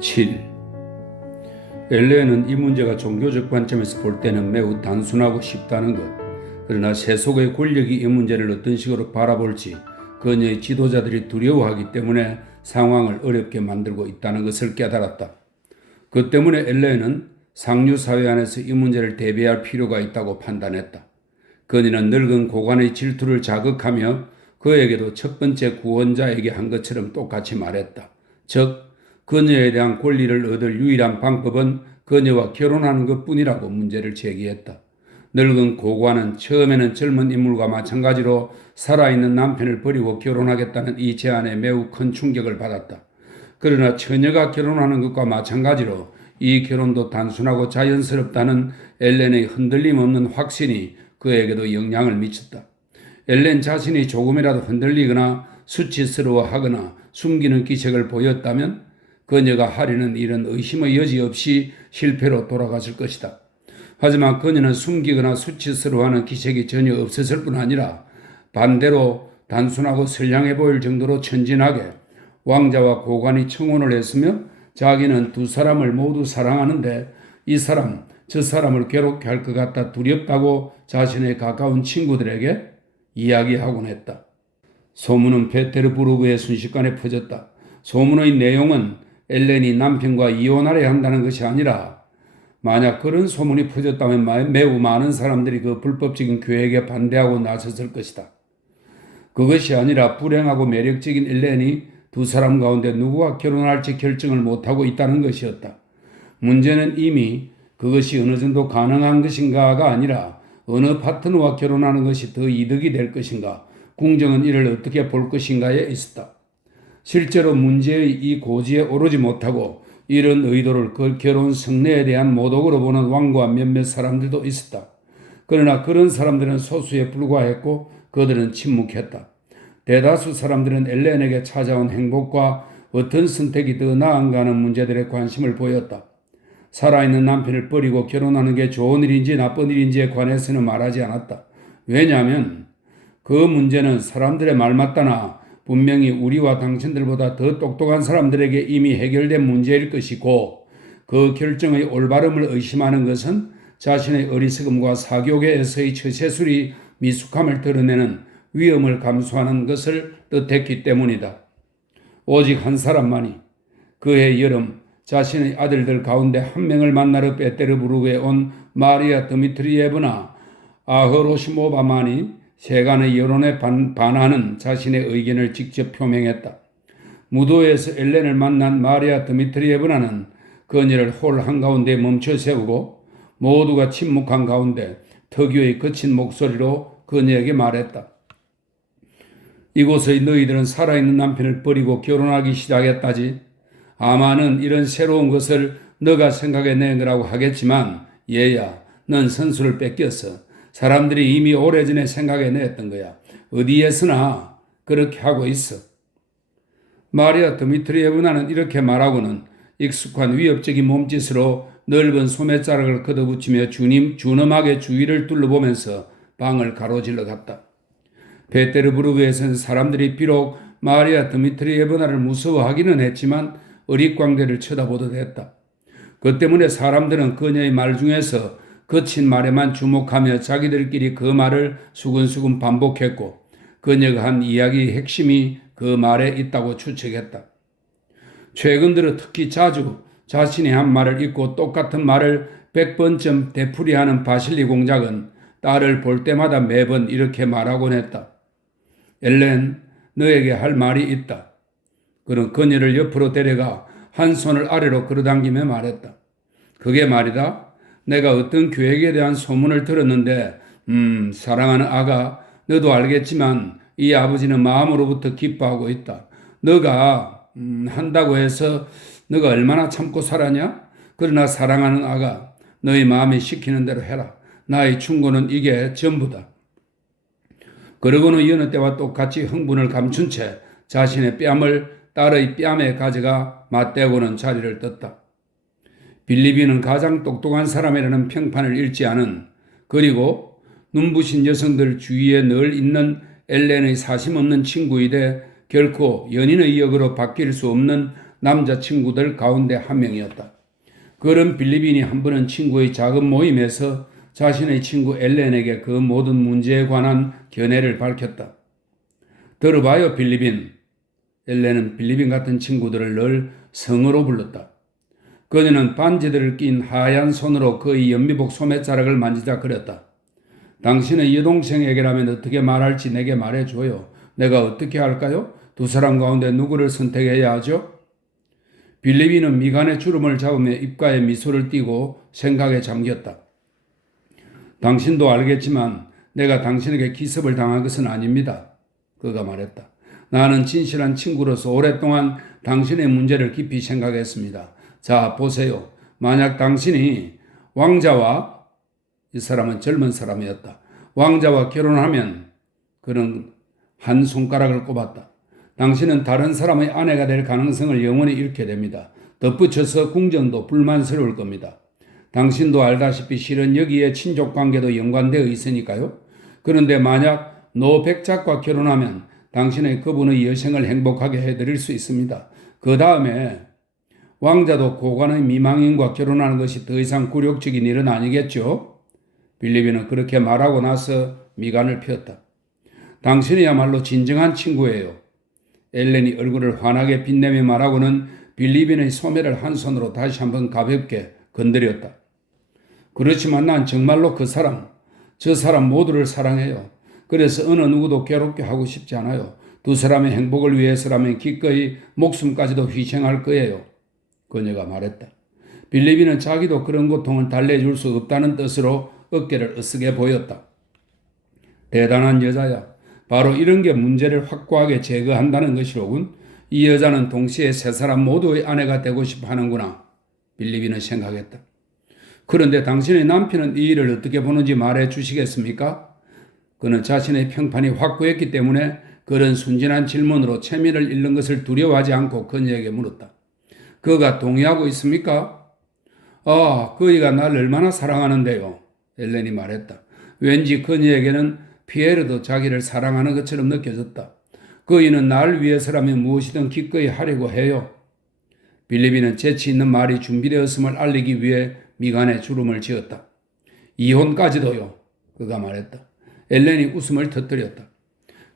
7. 엘렌은 이 문제가 종교적 관점에서 볼 때는 매우 단순하고 쉽다는 것, 그러나 세속의 권력이 이 문제를 어떤 식으로 바라볼지 그녀의 지도자들이 두려워하기 때문에 상황을 어렵게 만들고 있다는 것을 깨달았다. 그 때문에 엘렌은 상류사회 안에서 이 문제를 대비할 필요가 있다고 판단했다. 그녀는 늙은 고관의 질투를 자극하며 그에게도 첫 번째 구원자에게 한 것처럼 똑같이 말했다. 즉, 그녀에 대한 권리를 얻을 유일한 방법은 그녀와 결혼하는 것뿐이라고 문제를 제기했다. 늙은 고관은 처음에는 젊은 인물과 마찬가지로 살아있는 남편을 버리고 결혼하겠다는 이 제안에 매우 큰 충격을 받았다. 그러나 처녀가 결혼하는 것과 마찬가지로 이 결혼도 단순하고 자연스럽다는 엘렌의 흔들림 없는 확신이 그에게도 영향을 미쳤다. 엘렌 자신이 조금이라도 흔들리거나 수치스러워하거나 숨기는 기색을 보였다면 그녀가 하려는 일은 의심의 여지 없이 실패로 돌아갔을 것이다. 하지만 그녀는 숨기거나 수치스러워하는 기색이 전혀 없었을 뿐 아니라 반대로 단순하고 선량해 보일 정도로 천진하게 왕자와 고관이 청혼을 했으며 자기는 두 사람을 모두 사랑하는데 이 사람, 저 사람을 괴롭게 할 것 같다 두렵다고 자신의 가까운 친구들에게 이야기하곤 했다. 소문은 페테르부르크에 순식간에 퍼졌다. 소문의 내용은 엘렌이 남편과 이혼하려 한다는 것이 아니라 만약 그런 소문이 퍼졌다면 매우 많은 사람들이 그 불법적인 계획에 반대하고 나섰을 것이다. 그것이 아니라 불행하고 매력적인 엘렌이 두 사람 가운데 누구와 결혼할지 결정을 못하고 있다는 것이었다. 문제는 이미 그것이 어느 정도 가능한 것인가가 아니라 어느 파트너와 결혼하는 것이 더 이득이 될 것인가, 궁정은 이를 어떻게 볼 것인가에 있었다. 실제로 문제의 이 고지에 오르지 못하고 이런 의도를 그 결혼 성례에 대한 모독으로 보는 왕과 몇몇 사람들도 있었다. 그러나 그런 사람들은 소수에 불과했고 그들은 침묵했다. 대다수 사람들은 엘렌에게 찾아온 행복과 어떤 선택이 더 나은가 하는 문제들에 관심을 보였다. 살아있는 남편을 버리고 결혼하는 게 좋은 일인지 나쁜 일인지에 관해서는 말하지 않았다. 왜냐하면 그 문제는 사람들의 말맞다나 분명히 우리와 당신들보다 더 똑똑한 사람들에게 이미 해결된 문제일 것이고 그 결정의 올바름을 의심하는 것은 자신의 어리석음과 사교계에서의 처세술이 미숙함을 드러내는 위험을 감수하는 것을 뜻했기 때문이다. 오직 한 사람만이 그해 여름 자신의 아들들 가운데 한 명을 만나러 페테르부르크에 온 마리아 드미트리예브나 아흐로시모바만이 세간의 여론에 반하는 자신의 의견을 직접 표명했다. 무도에서 엘렌을 만난 마리아 드미트리예브나는 그녀를 홀 한가운데 멈춰 세우고 모두가 침묵한 가운데 특유의 거친 목소리로 그녀에게 말했다. 이곳의 너희들은 살아있는 남편을 버리고 결혼하기 시작했다지. 아마는 이런 새로운 것을 너가 생각해낸 거라고 하겠지만 얘야, 넌 선수를 뺏겼어. 사람들이 이미 오래전에 생각해냈던 거야. 어디에서나 그렇게 하고 있어. 마리아 드미트리예브나는 이렇게 말하고는 익숙한 위협적인 몸짓으로 넓은 소매자락을 걷어붙이며 준엄하게 주위를 둘러보면서 방을 가로질러 갔다. 페테르부르크에서는 사람들이 비록 마리아 드미트리예브나를 무서워하기는 했지만 어릿광대를 쳐다보듯 했다. 그 때문에 사람들은 그녀의 말 중에서 거친 말에만 주목하며 자기들끼리 그 말을 수근수근 반복했고 그녀가 한 이야기의 핵심이 그 말에 있다고 추측했다. 최근 들어 특히 자주 자신이 한 말을 잊고 똑같은 말을 100번쯤 되풀이하는 바실리 공작은 딸을 볼 때마다 매번 이렇게 말하곤 했다. 엘렌, 너에게 할 말이 있다. 그는 그녀를 옆으로 데려가 한 손을 아래로 끌어당기며 말했다. 그게 말이다. 내가 어떤 계획에 대한 소문을 들었는데 사랑하는 아가, 너도 알겠지만 이 아버지는 마음으로부터 기뻐하고 있다. 너가 한다고 해서 너가 얼마나 참고 살았냐? 그러나 사랑하는 아가, 너희 마음이 시키는 대로 해라. 나의 충고는 이게 전부다. 그러고는 여느 때와 똑같이 흥분을 감춘 채 자신의 뺨을 딸의 뺨에 가져가 맞대고는 자리를 떴다. 빌리비는 가장 똑똑한 사람이라는 평판을 잃지 않은, 그리고 눈부신 여성들 주위에 늘 있는 엘렌의 사심없는 친구이되 결코 연인의 역으로 바뀔 수 없는 남자친구들 가운데 한 명이었다. 그런 빌리빈이 한 번은 친구의 작은 모임에서 자신의 친구 엘렌에게 그 모든 문제에 관한 견해를 밝혔다. 들어봐요, 빌리빈. 엘렌은 빌리빈 같은 친구들을 늘 성으로 불렀다. 그녀는 반지들을 낀 하얀 손으로 그의 연미복 소매자락을 만지작거렸다. 당신의 여동생에게라면 어떻게 말할지 내게 말해줘요. 내가 어떻게 할까요? 두 사람 가운데 누구를 선택해야 하죠? 빌리빈은 미간의 주름을 잡으며 입가에 미소를 띠고 생각에 잠겼다. 당신도 알겠지만 내가 당신에게 기습을 당한 것은 아닙니다. 그가 말했다. 나는 진실한 친구로서 오랫동안 당신의 문제를 깊이 생각했습니다. 자, 보세요. 만약 당신이 왕자와, 이 사람은 젊은 사람이었다. 왕자와 결혼하면 그는 한 손가락을 꼽았다. 당신은 다른 사람의 아내가 될 가능성을 영원히 잃게 됩니다. 덧붙여서 궁정도 불만스러울 겁니다. 당신도 알다시피 실은 여기에 친족 관계도 연관되어 있으니까요. 그런데 만약 노백작과 결혼하면 당신의 그분의 여생을 행복하게 해드릴 수 있습니다. 그 다음에 왕자도 고관의 미망인과 결혼하는 것이 더 이상 굴욕적인 일은 아니겠죠? 빌리빈은 그렇게 말하고 나서 미간을 폈다. 당신이야말로 진정한 친구예요. 엘렌이 얼굴을 환하게 빛내며 말하고는 빌리빈의 소매를 한 손으로 다시 한번 가볍게 건드렸다. 그렇지만 난 정말로 저 사람 모두를 사랑해요. 그래서 어느 누구도 괴롭게 하고 싶지 않아요. 두 사람의 행복을 위해서라면 기꺼이 목숨까지도 희생할 거예요. 그녀가 말했다. 빌리빈은 자기도 그런 고통을 달래줄 수 없다는 뜻으로 어깨를 으쓱해 보였다. 대단한 여자야. 바로 이런 게 문제를 확고하게 제거한다는 것이로군. 이 여자는 동시에 세 사람 모두의 아내가 되고 싶어 하는구나. 빌리빈은 생각했다. 그런데 당신의 남편은 이 일을 어떻게 보는지 말해 주시겠습니까? 그는 자신의 평판이 확고했기 때문에 그런 순진한 질문으로 체면을 잃는 것을 두려워하지 않고 그녀에게 물었다. 그가 동의하고 있습니까? 그이가 날 얼마나 사랑하는데요. 엘렌이 말했다. 왠지 그녀에게는 피에르도 자기를 사랑하는 것처럼 느껴졌다. 그이는 날 위해서라면 무엇이든 기꺼이 하려고 해요. 빌리빈은 재치 있는 말이 준비되었음을 알리기 위해 미간에 주름을 지었다. 이혼까지도요. 그가 말했다. 엘렌이 웃음을 터뜨렸다.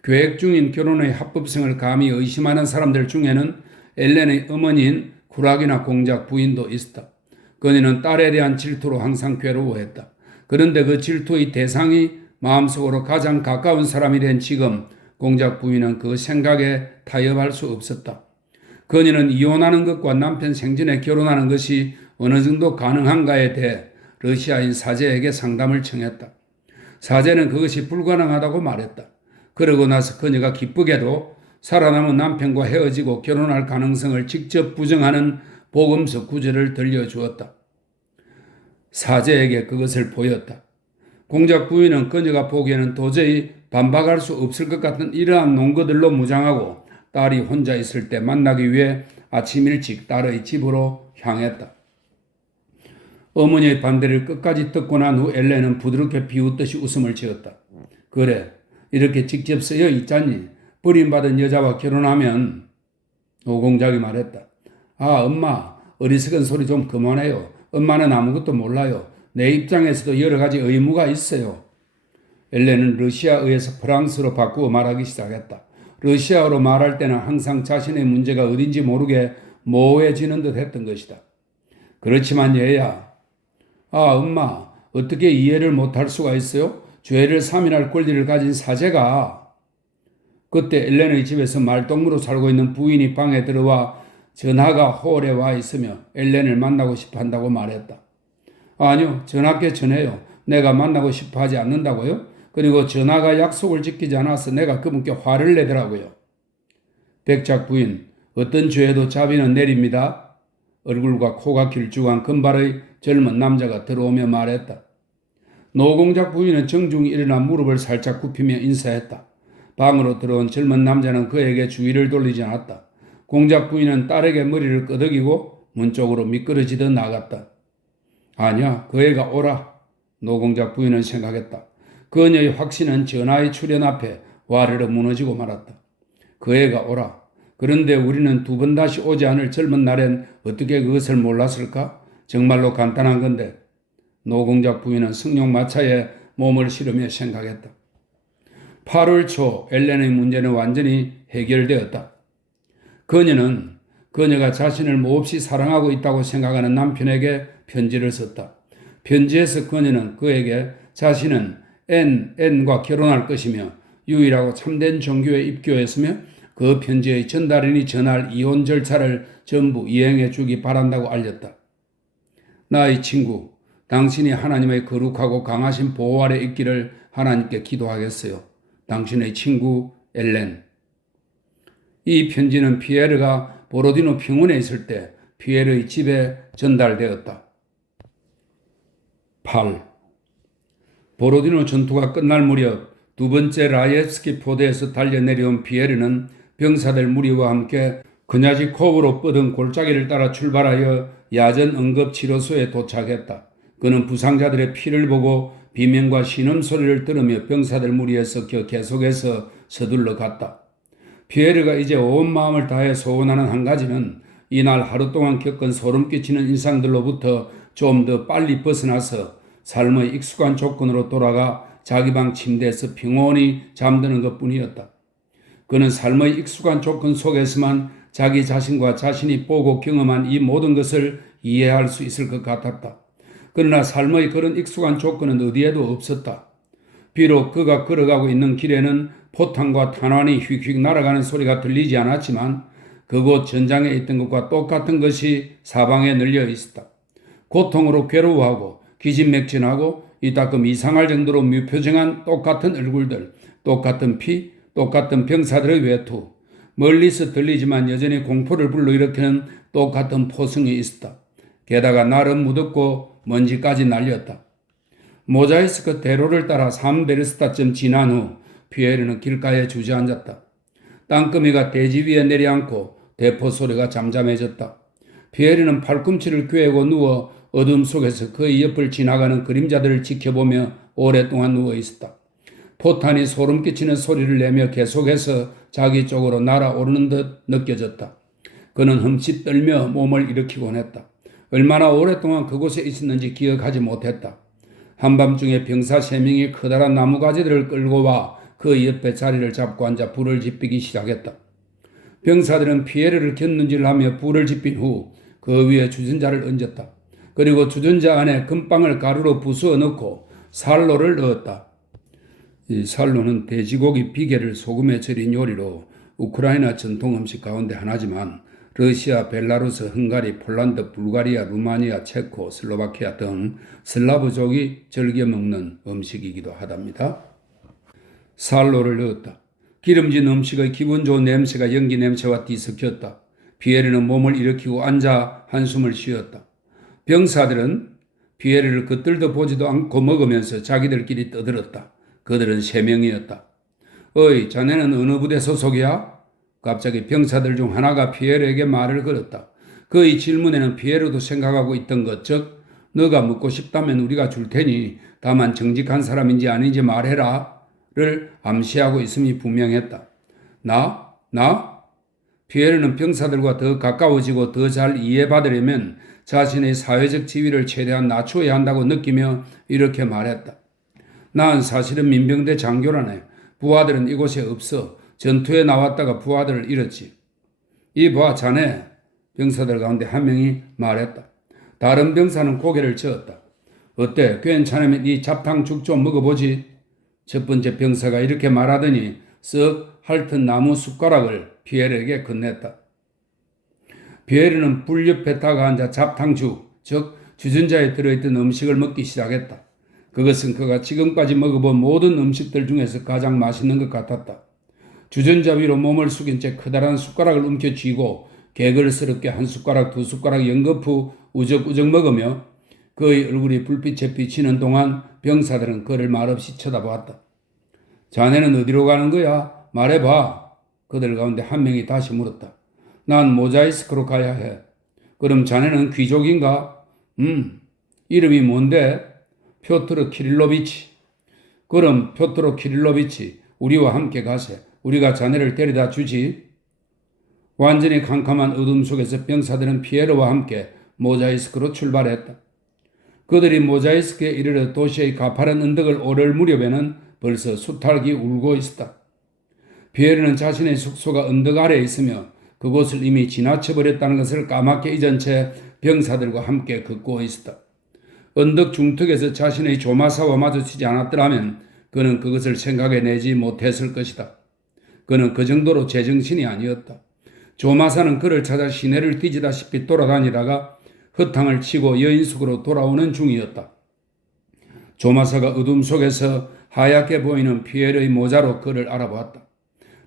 계획 중인 결혼의 합법성을 감히 의심하는 사람들 중에는 엘렌의 어머니인 구락이나 공작 부인도 있었다. 그녀는 딸에 대한 질투로 항상 괴로워했다. 그런데 그 질투의 대상이 마음속으로 가장 가까운 사람이 된 지금 공작 부인은 그 생각에 타협할 수 없었다. 그녀는 이혼하는 것과 남편 생전에 결혼하는 것이 어느 정도 가능한가에 대해 러시아인 사제에게 상담을 청했다. 사제는 그것이 불가능하다고 말했다. 그러고 나서 그녀가 기쁘게도 살아남은 남편과 헤어지고 결혼할 가능성을 직접 부정하는 복음서 구절을 들려주었다. 사제에게 그것을 보였다. 공작 부인은 그녀가 보기에는 도저히 반박할 수 없을 것 같은 이러한 논거들로 무장하고 딸이 혼자 있을 때 만나기 위해 아침 일찍 딸의 집으로 향했다. 어머니의 반대를 끝까지 듣고 난 후 엘렌은 부드럽게 비웃듯이 웃음을 지었다. 그래, 이렇게 직접 쓰여 있잖니. 버림받은 여자와 결혼하면. 오공작이 말했다. 엄마, 어리석은 소리 좀 그만해요. 엄마는 아무것도 몰라요. 내 입장에서도 여러 가지 의무가 있어요. 엘렌은 러시아어에서 프랑스로 바꾸어 말하기 시작했다. 러시아어로 말할 때는 항상 자신의 문제가 어딘지 모르게 모호해지는 듯 했던 것이다. 그렇지만 얘야. 엄마, 어떻게 이해를 못할 수가 있어요? 죄를 사민할 권리를 가진 사제가. 그때 엘렌의 집에서 말동무로 살고 있는 부인이 방에 들어와 전하가 홀에 와 있으며 엘렌을 만나고 싶어 한다고 말했다. 아니요, 전하께 전해요. 내가 만나고 싶어 하지 않는다고요? 그리고 전하가 약속을 지키지 않아서 내가 그분께 화를 내더라고요. 백작 부인, 어떤 죄에도 자비는 내립니다. 얼굴과 코가 길쭉한 금발의 젊은 남자가 들어오며 말했다. 노공작 부인은 정중히 일어나 무릎을 살짝 굽히며 인사했다. 방으로 들어온 젊은 남자는 그에게 주의를 돌리지 않았다. 공작 부인은 딸에게 머리를 끄덕이고 문 쪽으로 미끄러지듯 나갔다. 아니야, 그 애가 오라. 노공작 부인은 생각했다. 그녀의 확신은 전하의 출현 앞에 와르르 무너지고 말았다. 그 애가 오라. 그런데 우리는 두 번 다시 오지 않을 젊은 날엔 어떻게 그것을 몰랐을까? 정말로 간단한 건데. 노공작 부인은 승용마차에 몸을 실으며 생각했다. 8월 초 엘렌의 문제는 완전히 해결되었다. 그녀가 자신을 몹시 사랑하고 있다고 생각하는 남편에게 편지를 썼다. 편지에서 그녀는 그에게 자신은 N과 결혼할 것이며 유일하고 참된 종교에 입교했으며 그 편지의 전달인이 전할 이혼 절차를 전부 이행해 주기 바란다고 알렸다. 나의 친구, 당신이 하나님의 거룩하고 강하신 보호 아래 있기를 하나님께 기도하겠어요. 당신의 친구 엘렌. 이 편지는 피에르가 보로디노 병원에 있을 때 피에르의 집에 전달되었다. 8. 보로디노 전투가 끝날 무렵 두 번째 라예스키 포대에서 달려내려온 피에르는 병사들 무리와 함께 그냐지코브로 뻗은 골짜기를 따라 출발하여 야전 응급치료소에 도착했다. 그는 부상자들의 피를 보고 비명과 신음소리를 들으며 병사들 무리에 섞여 계속해서 서둘러 갔다. 피에르가 이제 온 마음을 다해 소원하는 한 가지는 이날 하루 동안 겪은 소름 끼치는 인상들로부터 좀 더 빨리 벗어나서 삶의 익숙한 조건으로 돌아가 자기 방 침대에서 평온히 잠드는 것뿐이었다. 그는 삶의 익숙한 조건 속에서만 자기 자신과 자신이 보고 경험한 이 모든 것을 이해할 수 있을 것 같았다. 그러나 삶의 그런 익숙한 조건은 어디에도 없었다. 비록 그가 걸어가고 있는 길에는 포탄과 탄환이 휙휙 날아가는 소리가 들리지 않았지만 그곳 전장에 있던 것과 똑같은 것이 사방에 널려 있었다. 고통으로 괴로워하고 기진맥진하고 이따금 이상할 정도로 무표정한 똑같은 얼굴들, 똑같은 피, 똑같은 병사들의 외투, 멀리서 들리지만 여전히 공포를 불러일으키는 똑같은 포성이 있었다. 게다가 날은 무덥고 먼지까지 날렸다. 모자이스크 대로를 따라 삼베르스타쯤 지난 후 피에르는 길가에 주저앉았다. 땅거미가 대지 위에 내려앉고 대포 소리가 잠잠해졌다. 피에르는 팔꿈치를 꿰고 누워 어둠 속에서 그의 옆을 지나가는 그림자들을 지켜보며 오랫동안 누워 있었다. 포탄이 소름 끼치는 소리를 내며 계속해서 자기 쪽으로 날아오르는 듯 느껴졌다. 그는 흠칫 떨며 몸을 일으키곤 했다. 얼마나 오랫동안 그곳에 있었는지 기억하지 못했다. 한밤중에 병사 3명이 커다란 나무가지들을 끌고 와 그 옆에 자리를 잡고 앉아 불을 지피기 시작했다. 병사들은 피에르를 곁눈질을 하며 불을 지핀 후 그 위에 주전자를 얹었다. 그리고 주전자 안에 금빵을 가루로 부수어 넣고 살로를 넣었다. 이 살로는 돼지고기 비계를 소금에 절인 요리로 우크라이나 전통 음식 가운데 하나지만 러시아, 벨라루스, 헝가리, 폴란드, 불가리아, 루마니아, 체코, 슬로바키아 등 슬라브족이 즐겨 먹는 음식이기도 하답니다. 살로를 넣었다. 기름진 음식의 기분 좋은 냄새가 연기 냄새와 뒤섞였다. 피에르는 몸을 일으키고 앉아 한숨을 쉬었다. 병사들은 피에르를 겉들도 보지도 않고 먹으면서 자기들끼리 떠들었다. 그들은 3명이었다. 어이, 자네는 어느 부대 소속이야? 갑자기 병사들 중 하나가 피에르에게 말을 걸었다. 그의 질문에는 피에르도 생각하고 있던 것, 즉 너가 묻고 싶다면 우리가 줄 테니 다만 정직한 사람인지 아닌지 말해라 를 암시하고 있음이 분명했다. 나? 피에르는 병사들과 더 가까워지고 더 잘 이해받으려면 자신의 사회적 지위를 최대한 낮춰야 한다고 느끼며 이렇게 말했다. 난 사실은 민병대 장교라네. 부하들은 이곳에 없어. 전투에 나왔다가 부하들을 잃었지. 봐, 자네. 병사들 가운데 한 명이 말했다. 다른 병사는 고개를 저었다. 어때? 괜찮으면 이 잡탕죽 좀 먹어보지. 첫 번째 병사가 이렇게 말하더니 쓱 핥은 나무 숟가락을 피에르에게 건넸다. 피에르는 불 옆에 다가 앉아 잡탕죽, 즉 주전자에 들어있던 음식을 먹기 시작했다. 그것은 그가 지금까지 먹어본 모든 음식들 중에서 가장 맛있는 것 같았다. 주전자 위로 몸을 숙인 채 커다란 숟가락을 움켜쥐고 개걸스럽게 한 숟가락 두 숟가락 연거푸 우적우적 먹으며 그의 얼굴이 불빛에 비치는 동안 병사들은 그를 말없이 쳐다보았다. 자네는 어디로 가는 거야? 말해봐. 그들 가운데 한 명이 다시 물었다. 난 모자이스크로 가야 해. 그럼 자네는 귀족인가? 이름이 뭔데? 표트르 키릴로비치. 그럼 표트르 키릴로비치, 우리와 함께 가세. 우리가 자네를 데려다 주지. 완전히 캄캄한 어둠 속에서 병사들은 피에르와 함께 모자이스크로 출발했다. 그들이 모자이스크에 이르러 도시의 가파른 언덕을 오를 무렵에는 벌써 수탉이 울고 있었다. 피에르는 자신의 숙소가 언덕 아래에 있으며 그곳을 이미 지나쳐버렸다는 것을 까맣게 잊은 채 병사들과 함께 걷고 있었다. 언덕 중턱에서 자신의 조마사와 마주치지 않았더라면 그는 그것을 생각해내지 못했을 것이다. 그는 그 정도로 제정신이 아니었다. 조마사는 그를 찾아 시내를 뒤지다시피 돌아다니다가 허탕을 치고 여인숙으로 돌아오는 중이었다. 조마사가 어둠 속에서 하얗게 보이는 피에르의 모자로 그를 알아보았다.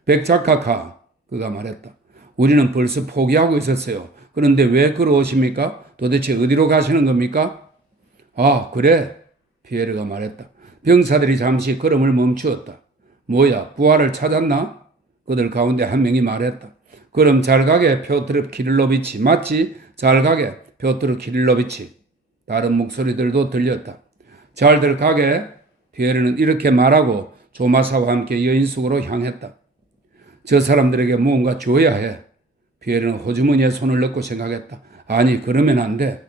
백작카카, 그가 말했다. 우리는 벌써 포기하고 있었어요. 그런데 왜 걸어오십니까? 도대체 어디로 가시는 겁니까? 아, 그래? 피에르가 말했다. 병사들이 잠시 걸음을 멈추었다. 뭐야, 부하를 찾았나? 그들 가운데 한 명이 말했다. 그럼 잘 가게, 표트르 키릴로비치. 맞지? 잘 가게, 표트르 키릴로비치. 다른 목소리들도 들렸다. 잘들 가게. 피에르는 이렇게 말하고 조마사와 함께 여인숙으로 향했다. 저 사람들에게 무언가 줘야 해. 피에르는 호주머니에 손을 넣고 생각했다. 아니, 그러면 안 돼.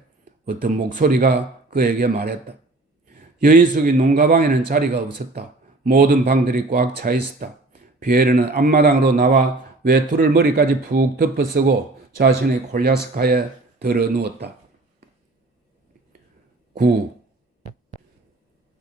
어떤 목소리가 그에게 말했다. 여인숙의 농가방에는 자리가 없었다. 모든 방들이 꽉 차 있었다. 피에르는 앞마당으로 나와 외투를 머리까지 푹 덮어쓰고 자신의 콜야스카에 들어 누웠다. 9.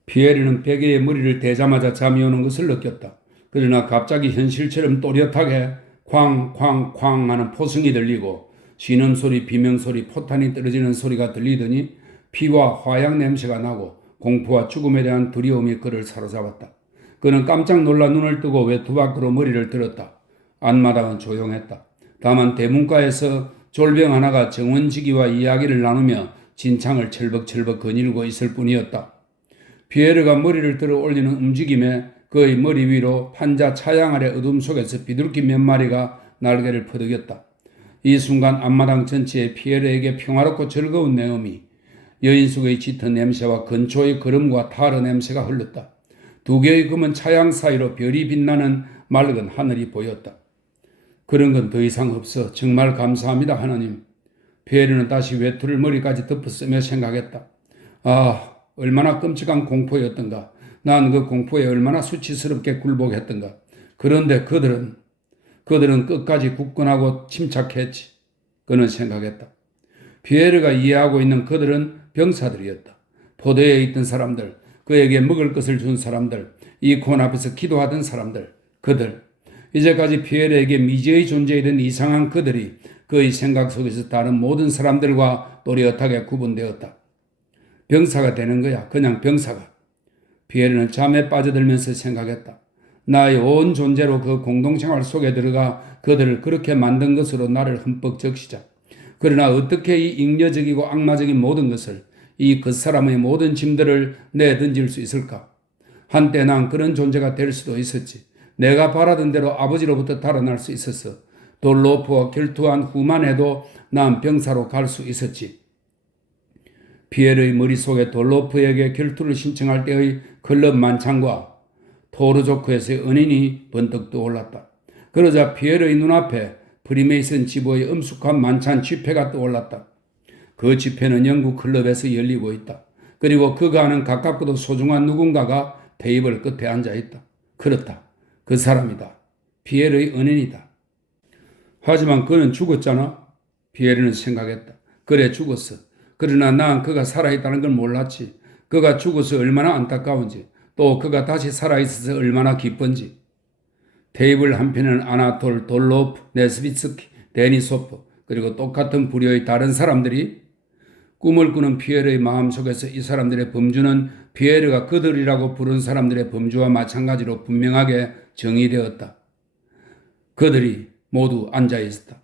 피에르는 베개에 머리를 대자마자 잠이 오는 것을 느꼈다. 그러나 갑자기 현실처럼 또렷하게 쾅쾅쾅 하는 포승이 들리고 신음소리, 비명소리, 포탄이 떨어지는 소리가 들리더니 피와 화약 냄새가 나고 공포와 죽음에 대한 두려움이 그를 사로잡았다. 그는 깜짝 놀라 눈을 뜨고 외투 밖으로 머리를 들었다. 안마당은 조용했다. 다만 대문가에서 졸병 하나가 정원지기와 이야기를 나누며 진창을 철벅철벅 거닐고 있을 뿐이었다. 피에르가 머리를 들어 올리는 움직임에 그의 머리 위로 판자 차양 아래 어둠 속에서 비둘기 몇 마리가 날개를 퍼득였다. 이 순간 앞마당 전체에 피에르에게 평화롭고 즐거운 내음이 여인숙의 짙은 냄새와 근초의 걸음과 타르 냄새가 흘렀다. 두 개의 검은 차양 사이로 별이 빛나는 맑은 하늘이 보였다. 그런 건 더 이상 없어. 정말 감사합니다, 하나님. 피에르는 다시 외투를 머리까지 덮어쓰며 생각했다. 아, 얼마나 끔찍한 공포였던가. 난 그 공포에 얼마나 수치스럽게 굴복했던가. 그런데 그들은 끝까지 굳건하고 침착했지. 그는 생각했다. 피에르가 이해하고 있는 그들은 병사들이었다. 포도에 있던 사람들, 그에게 먹을 것을 준 사람들, 이 곤 앞에서 기도하던 사람들, 그들. 이제까지 피에르에게 미지의 존재이던 이상한 그들이 그의 생각 속에서 다른 모든 사람들과 또렷하게 구분되었다. 병사가 되는 거야. 그냥 병사가. 피에르는 잠에 빠져들면서 생각했다. 나의 온 존재로 그 공동생활 속에 들어가 그들을 그렇게 만든 것으로 나를 흠뻑 적시자. 그러나 어떻게 이 잉여적이고 악마적인 모든 것을, 이 겉사람의 모든 짐들을 내던질 수 있을까? 한때 난 그런 존재가 될 수도 있었지. 내가 바라던 대로 아버지로부터 달아날 수 있었어. 돌로프와 결투한 후만 해도 난 병사로 갈 수 있었지. 피에르의 머릿속에 돌로프에게 결투를 신청할 때의 클럽 만찬과 토르조크에서의 은인이 번뜩 떠올랐다. 그러자 피에르의 눈앞에 프리메이슨 지부의 엄숙한 만찬 집회가 떠올랐다. 그 집회는 영국 클럽에서 열리고 있다. 그리고 그가 아는 가깝고도 소중한 누군가가 테이블 끝에 앉아있다. 그렇다. 그 사람이다. 피에르의 은인이다. 하지만 그는 죽었잖아. 피에르는 생각했다. 그래, 죽었어. 그러나 난 그가 살아있다는 걸 몰랐지. 그가 죽어서 얼마나 안타까운지, 또 그가 다시 살아있어서 얼마나 기쁜지. 테이블 한편에는 아나톨, 돌로프, 네스비츠키, 데니소프, 그리고 똑같은 부류의 다른 사람들이 꿈을 꾸는 피에르의 마음속에서 이 사람들의 범주는 피에르가 그들이라고 부른 사람들의 범주와 마찬가지로 분명하게 정의되었다. 그들이 모두 앉아있었다.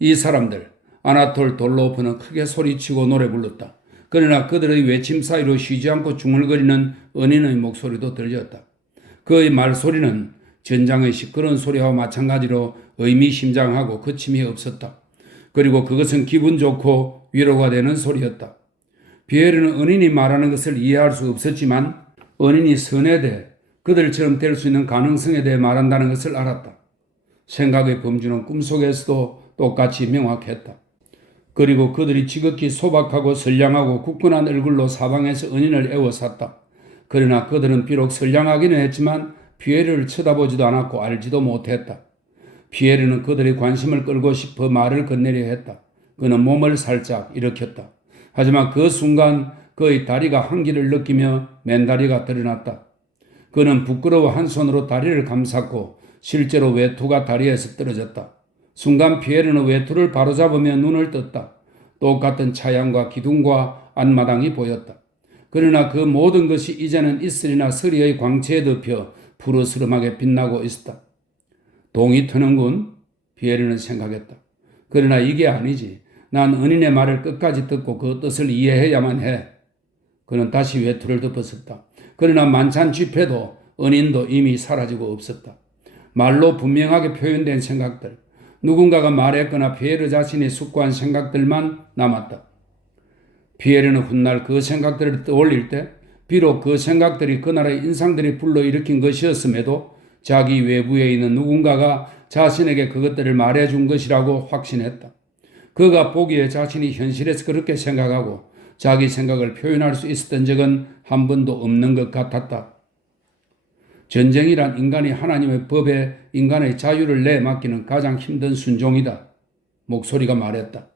이 사람들, 아나톨 돌로프는 크게 소리치고 노래 불렀다. 그러나 그들의 외침 사이로 쉬지 않고 중얼거리는 은인의 목소리도 들렸다. 그의 말소리는 전장의 시끄러운 소리와 마찬가지로 의미심장하고 거침이 없었다. 그리고 그것은 기분 좋고 위로가 되는 소리였다. 피에르는 은인이 말하는 것을 이해할 수 없었지만 은인이 선에 대해 그들처럼 될 수 있는 가능성에 대해 말한다는 것을 알았다. 생각의 범주는 꿈속에서도 똑같이 명확했다. 그리고 그들이 지극히 소박하고 선량하고 굳건한 얼굴로 사방에서 은인을 애워쌌다. 그러나 그들은 비록 선량하기는 했지만 피에르를 쳐다보지도 않았고 알지도 못했다. 피에르는 그들의 관심을 끌고 싶어 말을 건네려 했다. 그는 몸을 살짝 일으켰다. 하지만 그 순간 그의 다리가 한기를 느끼며 맨다리가 드러났다. 그는 부끄러워 한 손으로 다리를 감쌌고 실제로 외투가 다리에서 떨어졌다. 순간 피에르는 외투를 바로잡으며 눈을 떴다. 똑같은 차양과 기둥과 앞마당이 보였다. 그러나 그 모든 것이 이제는 이슬이나 서리의 광채에 덮여 푸르스름하게 빛나고 있었다. 동이 트는군, 피에르는 생각했다. 그러나 이게 아니지. 난 은인의 말을 끝까지 듣고 그 뜻을 이해해야만 해. 그는 다시 외투를 덮었었다. 그러나 만찬 집회도 은인도 이미 사라지고 없었다. 말로 분명하게 표현된 생각들, 누군가가 말했거나 피에르 자신이 숙고한 생각들만 남았다. 피에르는 훗날 그 생각들을 떠올릴 때 비록 그 생각들이 그날의 인상들이 불러일으킨 것이었음에도 자기 외부에 있는 누군가가 자신에게 그것들을 말해준 것이라고 확신했다. 그가 보기에 자신이 현실에서 그렇게 생각하고 자기 생각을 표현할 수 있었던 적은 한 번도 없는 것 같았다. 전쟁이란 인간이 하나님의 법에 인간의 자유를 내맡기는 가장 힘든 순종이다. 목소리가 말했다.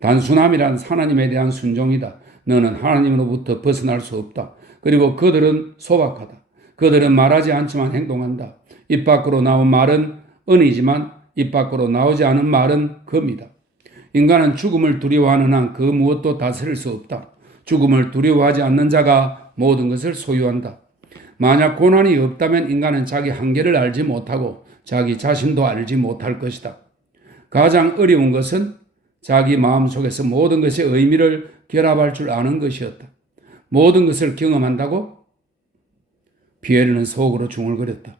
단순함이란 하나님에 대한 순종이다. 너는 하나님으로부터 벗어날 수 없다. 그리고 그들은 소박하다. 그들은 말하지 않지만 행동한다. 입 밖으로 나온 말은 은이지만 입 밖으로 나오지 않은 말은 금이다. 인간은 죽음을 두려워하는 한 그 무엇도 다스릴 수 없다. 죽음을 두려워하지 않는 자가 모든 것을 소유한다. 만약 고난이 없다면 인간은 자기 한계를 알지 못하고 자기 자신도 알지 못할 것이다. 가장 어려운 것은 자기 마음속에서 모든 것의 의미를 결합할 줄 아는 것이었다. 모든 것을 경험한다고? 피에르는 속으로 중얼거렸다.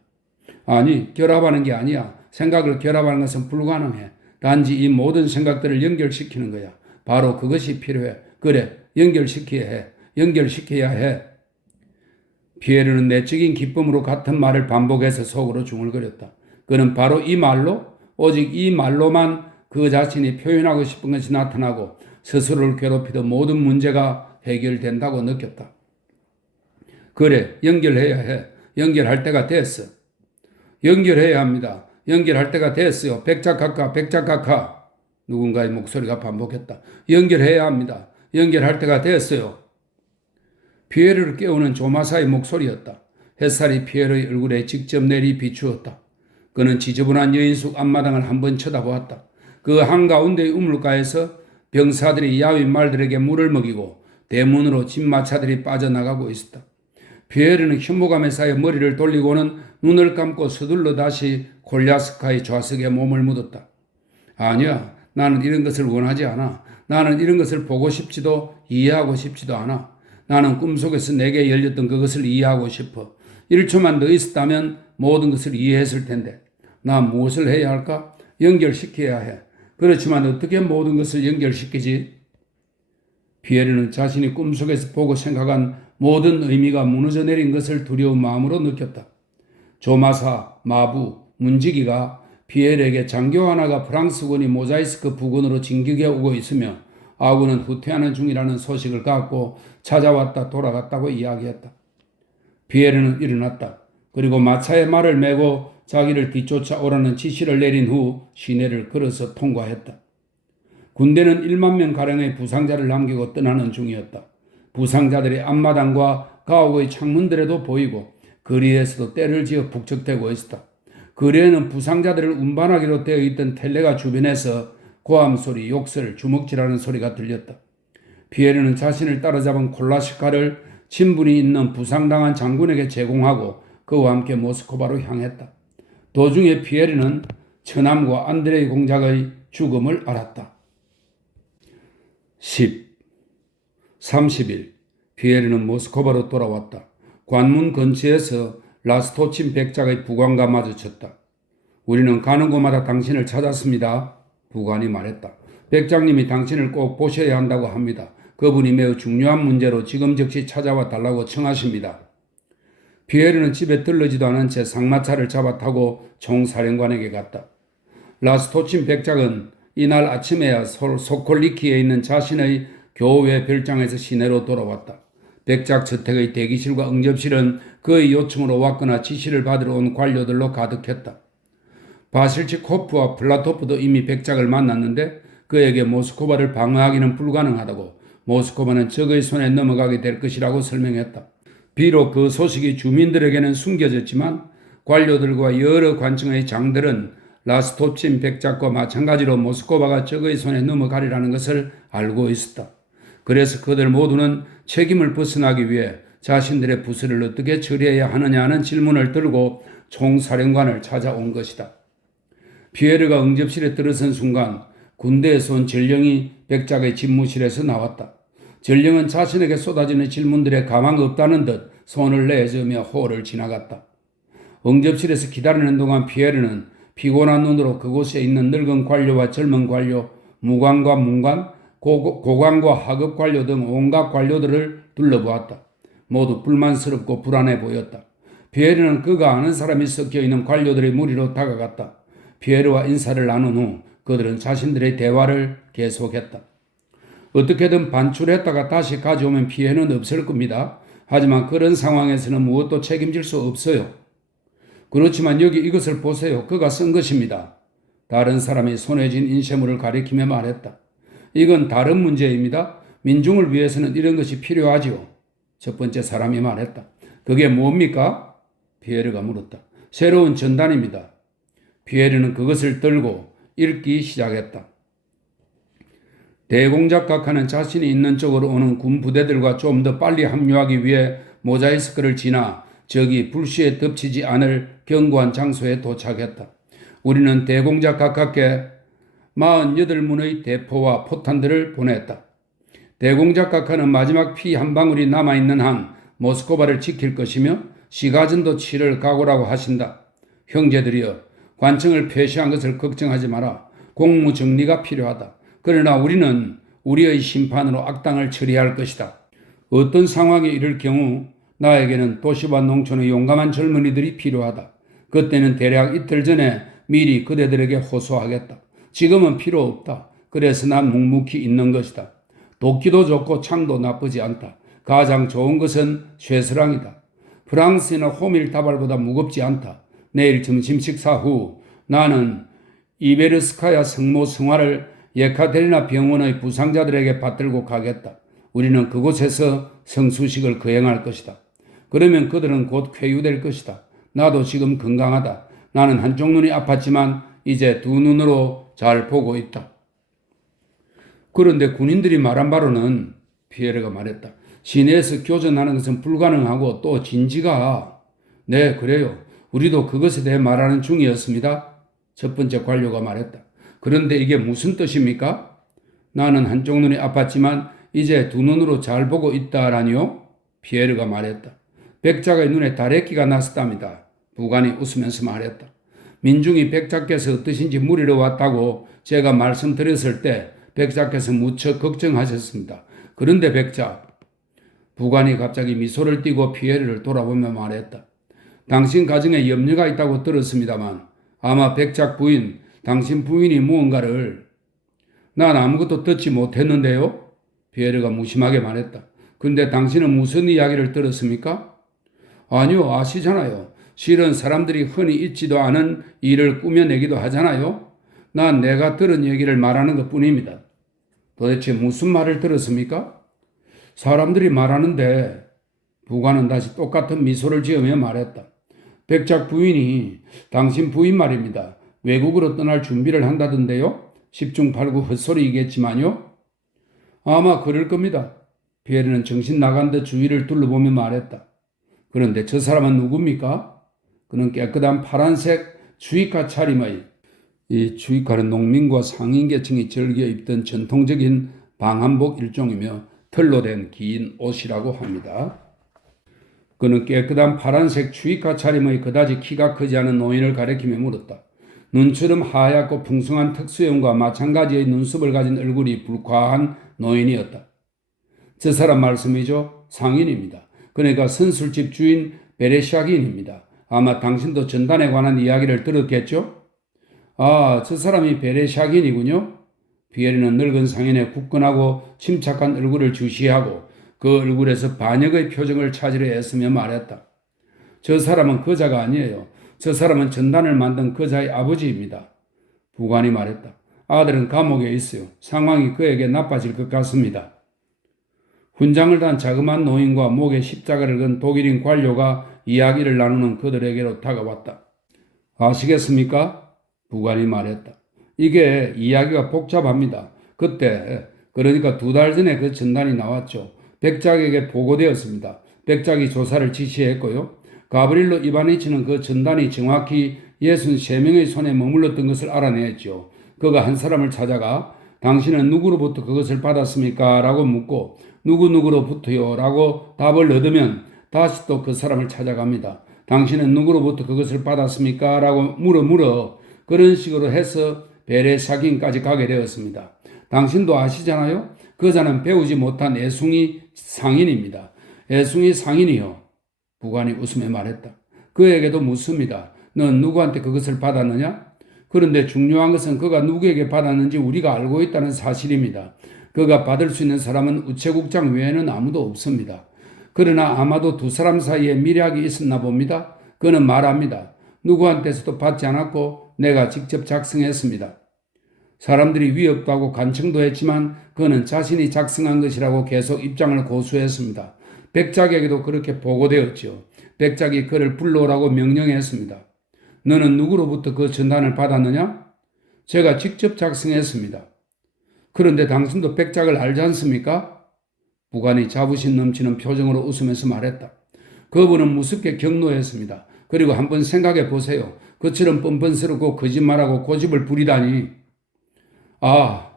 아니, 결합하는 게 아니야. 생각을 결합하는 것은 불가능해. 단지 이 모든 생각들을 연결시키는 거야. 바로 그것이 필요해. 그래, 연결시켜야 해. 피에르는 내적인 기쁨으로 같은 말을 반복해서 속으로 중얼거렸다. 그는 바로 이 말로, 오직 이 말로만 그 자신이 표현하고 싶은 것이 나타나고 스스로를 괴롭히던 모든 문제가 해결된다고 느꼈다. 그래, 연결해야 해. 연결할 때가 됐어. 연결해야 합니다. 연결할 때가 됐어요. 백작각하. 누군가의 목소리가 반복했다. 연결해야 합니다. 연결할 때가 됐어요. 피에르를 깨우는 조마사의 목소리였다. 햇살이 피에르의 얼굴에 직접 내리 비추었다. 그는 지저분한 여인숙 앞마당을 한번 쳐다보았다. 그 한가운데의 우물가에서 병사들이 야윈 말들에게 물을 먹이고 대문으로 집마차들이 빠져나가고 있었다. 피에르는 혐오감에 쌓여 머리를 돌리고는 눈을 감고 서둘러 다시 콜야스카의 좌석에 몸을 묻었다. 아니야, 나는 이런 것을 원하지 않아. 나는 이런 것을 보고 싶지도 이해하고 싶지도 않아. 나는 꿈속에서 내게 열렸던 그것을 이해하고 싶어. 1초만 더 있었다면 모든 것을 이해했을 텐데. 나 무엇을 해야 할까? 연결시켜야 해. 그렇지만 어떻게 모든 것을 연결시키지? 피에르는 자신이 꿈속에서 보고 생각한 모든 의미가 무너져 내린 것을 두려운 마음으로 느꼈다. 조마사, 마부, 문지기가 피에르에게 장교 하나가 프랑스군이 모자이스크 부근으로 진격해 오고 있으며 아군은 후퇴하는 중이라는 소식을 갖고 찾아왔다 돌아갔다고 이야기했다. 피에르는 일어났다. 그리고 마차에 말을 메고 자기를 뒤쫓아 오라는 지시를 내린 후 시내를 걸어서 통과했다. 군대는 1만 명가량의 부상자를 남기고 떠나는 중이었다. 부상자들이 앞마당과 가옥의 창문들에도 보이고 거리에서도 때를 지어 북적대고 있었다. 거리에는 부상자들을 운반하기로 되어 있던 텔레가 주변에서 고함소리, 욕설, 주먹질하는 소리가 들렸다. 피에르는 자신을 따라잡은 콜라시카를 친분이 있는 부상당한 장군에게 제공하고 그와 함께 모스크바로 향했다. 도중에 피에르는 처남과 안드레이 공작의 죽음을 알았다. 30일 피에르는 모스크바로 돌아왔다. 관문 근처에서 라스토친 백작의 부관과 마주쳤다. 우리는 가는 곳마다 당신을 찾았습니다. 부관이 말했다. 백작님이 당신을 꼭 보셔야 한다고 합니다. 그분이 매우 중요한 문제로 지금 즉시 찾아와 달라고 청하십니다. 피에르는 집에 들르지도 않은 채 상마차를 잡아 타고 총사령관에게 갔다. 라스토친 백작은 이날 아침에야 소콜리키에 있는 자신의 교회 별장에서 시내로 돌아왔다. 백작 저택의 대기실과 응접실은 그의 요청으로 왔거나 지시를 받으러 온 관료들로 가득했다. 바실치코프와 플라토프도 이미 백작을 만났는데 그에게 모스크바를 방어하기는 불가능하다고 모스크바는 적의 손에 넘어가게 될 것이라고 설명했다. 비록 그 소식이 주민들에게는 숨겨졌지만 관료들과 여러 관청의 장들은 라스토친 백작과 마찬가지로 모스크바가 적의 손에 넘어가리라는 것을 알고 있었다. 그래서 그들 모두는 책임을 벗어나기 위해 자신들의 부서를 어떻게 처리해야 하느냐는 질문을 들고 총사령관을 찾아온 것이다. 피에르가 응접실에 들어선 순간 군대에서 온 전령이 백작의 집무실에서 나왔다. 전령은 자신에게 쏟아지는 질문들에 가망 없다는 듯 손을 내저으며 홀을 지나갔다. 응접실에서 기다리는 동안 피에르는 피곤한 눈으로 그곳에 있는 늙은 관료와 젊은 관료, 무관과 문관, 고관과 하급 관료 등 온갖 관료들을 둘러보았다. 모두 불만스럽고 불안해 보였다. 피에르는 그가 아는 사람이 섞여있는 관료들의 무리로 다가갔다. 피에르와 인사를 나눈 후 그들은 자신들의 대화를 계속했다. 어떻게든 반출했다가 다시 가져오면 피해는 없을 겁니다. 하지만 그런 상황에서는 무엇도 책임질 수 없어요. 그렇지만 여기 이것을 보세요. 그가 쓴 것입니다. 다른 사람이 손에 쥔 인쇄물을 가리키며 말했다. 이건 다른 문제입니다. 민중을 위해서는 이런 것이 필요하지요. 첫 번째 사람이 말했다. 그게 뭡니까? 피에르가 물었다. 새로운 전단입니다. 피에르는 그것을 들고 읽기 시작했다. 대공작각하는 자신이 있는 쪽으로 오는 군 부대들과 좀 더 빨리 합류하기 위해 모자이스크를 지나 적이 불시에 덮치지 않을 견고한 장소에 도착했다. 우리는 대공작각각께 48문의 대포와 포탄들을 보냈다. 대공작각하는 마지막 피 한 방울이 남아있는 한 모스크바를 지킬 것이며 시가전도 치를 각오라고 하신다. 형제들이여, 관청을 폐쇄한 것을 걱정하지 마라. 공무 정리가 필요하다. 그러나 우리는 우리의 심판으로 악당을 처리할 것이다. 어떤 상황이 이를 경우 나에게는 도시와 농촌의 용감한 젊은이들이 필요하다. 그때는 대략 이틀 전에 미리 그대들에게 호소하겠다. 지금은 필요 없다. 그래서 난 묵묵히 있는 것이다. 도끼도 좋고 창도 나쁘지 않다. 가장 좋은 것은 쇠스랑이다. 프랑스나 호밀 다발보다 무겁지 않다. 내일 점심 식사 후 나는 이베르스카야 성모 성화를 예카테리나 병원의 부상자들에게 받들고 가겠다. 우리는 그곳에서 성수식을 거행할 것이다. 그러면 그들은 곧 쾌유될 것이다. 나도 지금 건강하다. 나는 한쪽 눈이 아팠지만 이제 두 눈으로 잘 보고 있다. 그런데 군인들이 말한 바로는 피에르가 말했다. 시내에서 교전하는 것은 불가능하고 또 진지가 네 그래요. 우리도 그것에 대해 말하는 중이었습니다. 첫 번째 관료가 말했다. 그런데 이게 무슨 뜻입니까? 나는 한쪽 눈이 아팠지만 이제 두 눈으로 잘 보고 있다라니요? 피에르가 말했다. 백작의 눈에 다래끼가 났었답니다. 부관이 웃으면서 말했다. 민중이 백작께서 어떠신지 물으러 왔다고 제가 말씀드렸을 때 백작께서 무척 걱정하셨습니다. 그런데 백작, 부관이 갑자기 미소를 띠고 피에르를 돌아보며 말했다. 당신 가정에 염려가 있다고 들었습니다만 아마 백작 부인, 당신 부인이 무언가를 난 아무것도 듣지 못했는데요? 피에르가 무심하게 말했다. 근데 당신은 무슨 이야기를 들었습니까? 아니요, 아시잖아요. 실은 사람들이 흔히 있지도 않은 일을 꾸며내기도 하잖아요. 난 내가 들은 얘기를 말하는 것 뿐입니다. 도대체 무슨 말을 들었습니까? 사람들이 말하는데 부관은 다시 똑같은 미소를 지으며 말했다. 백작 부인이 당신 부인 말입니다. 외국으로 떠날 준비를 한다던데요. 10중 8구 헛소리이겠지만요. 아마 그럴 겁니다. 피에르는 정신 나간 듯 주위를 둘러보며 말했다. 그런데 저 사람은 누굽니까? 그는 깨끗한 파란색 주이카 차림의 이 주이카는 농민과 상인계층이 즐겨 입던 전통적인 방한복 일종이며 털로 된 긴 옷이라고 합니다. 그는 깨끗한 파란색 주이카 차림의 그다지 키가 크지 않은 노인을 가리키며 물었다. 눈처럼 하얗고 풍성한 특수형과 마찬가지의 눈썹을 가진 얼굴이 불과한 노인이었다. 저 사람 말씀이죠? 상인입니다. 그러니까 선술집 주인 베레샤긴입니다. 아마 당신도 전단에 관한 이야기를 들었겠죠? 아, 저 사람이 베레샤긴이군요. 피에르는 늙은 상인의 굳건하고 침착한 얼굴을 주시하고 그 얼굴에서 반역의 표정을 찾으려 애쓰며 말했다. 저 사람은 그자가 아니에요. 저 사람은 전단을 만든 그자의 아버지입니다. 부관이 말했다. 아들은 감옥에 있어요. 상황이 그에게 나빠질 것 같습니다. 훈장을 단 자그마한 노인과 목에 십자가를 건 독일인 관료가 이야기를 나누는 그들에게로 다가왔다. 아시겠습니까? 부관이 말했다. 이게 이야기가 복잡합니다. 그때 그러니까 2달 전에 그 전단이 나왔죠. 백작에게 보고되었습니다. 백작이 조사를 지시했고요. 가브릴로 이바니치는 그 전단이 정확히 63명의 손에 머물렀던 것을 알아냈죠. 그가 한 사람을 찾아가 당신은 누구로부터 그것을 받았습니까? 라고 묻고 누구누구로부터요? 라고 답을 얻으면 다시 또 그 사람을 찾아갑니다. 당신은 누구로부터 그것을 받았습니까? 라고 물어 그런 식으로 해서 베레사긴까지 가게 되었습니다. 당신도 아시잖아요? 그자는 배우지 못한 애숭이 상인입니다. 애숭이 상인이요. 부관이 웃으며 말했다. 그에게도 묻습니다. 넌 누구한테 그것을 받았느냐? 그런데 중요한 것은 그가 누구에게 받았는지 우리가 알고 있다는 사실입니다. 그가 받을 수 있는 사람은 우체국장 외에는 아무도 없습니다. 그러나 아마도 2사람 사이에 미략이 있었나 봅니다. 그는 말합니다. 누구한테서도 받지 않았고 내가 직접 작성했습니다. 사람들이 위협도 하고 간청도 했지만 그는 자신이 작성한 것이라고 계속 입장을 고수했습니다. 백작에게도 그렇게 보고되었지요. 백작이 그를 불러오라고 명령했습니다. 너는 누구로부터 그 전단을 받았느냐? 제가 직접 작성했습니다. 그런데 당신도 백작을 알지 않습니까? 부관이 자부심 넘치는 표정으로 웃으면서 말했다. 그분은 무섭게 격노했습니다. 그리고 한번 생각해 보세요. 그처럼 뻔뻔스럽고 거짓말하고 고집을 부리다니. 아,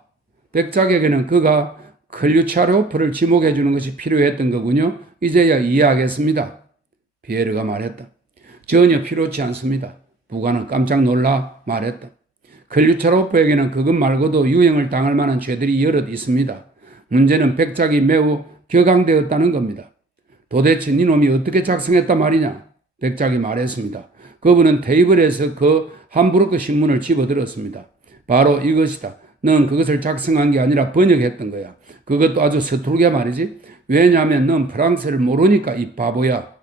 백작에게는 그가 클류차로프를 지목해 주는 것이 필요했던 거군요. 이제야 이해하겠습니다. 피에르가 말했다. 전혀 필요치 않습니다. 부관은 깜짝 놀라 말했다. 클류차로프에게는 그것 말고도 유행을 당할 만한 죄들이 여럿 있습니다. 문제는 백작이 매우 격앙되었다는 겁니다. 도대체 니놈이 어떻게 작성했단 말이냐? 백작이 말했습니다. 그분은 테이블에서 그 함부르크 신문을 집어들었습니다. 바로 이것이다. 넌 그것을 작성한 게 아니라 번역했던 거야. 그것도 아주 서투르게 말이지. 왜냐하면 넌 프랑스를 모르니까 이 바보야.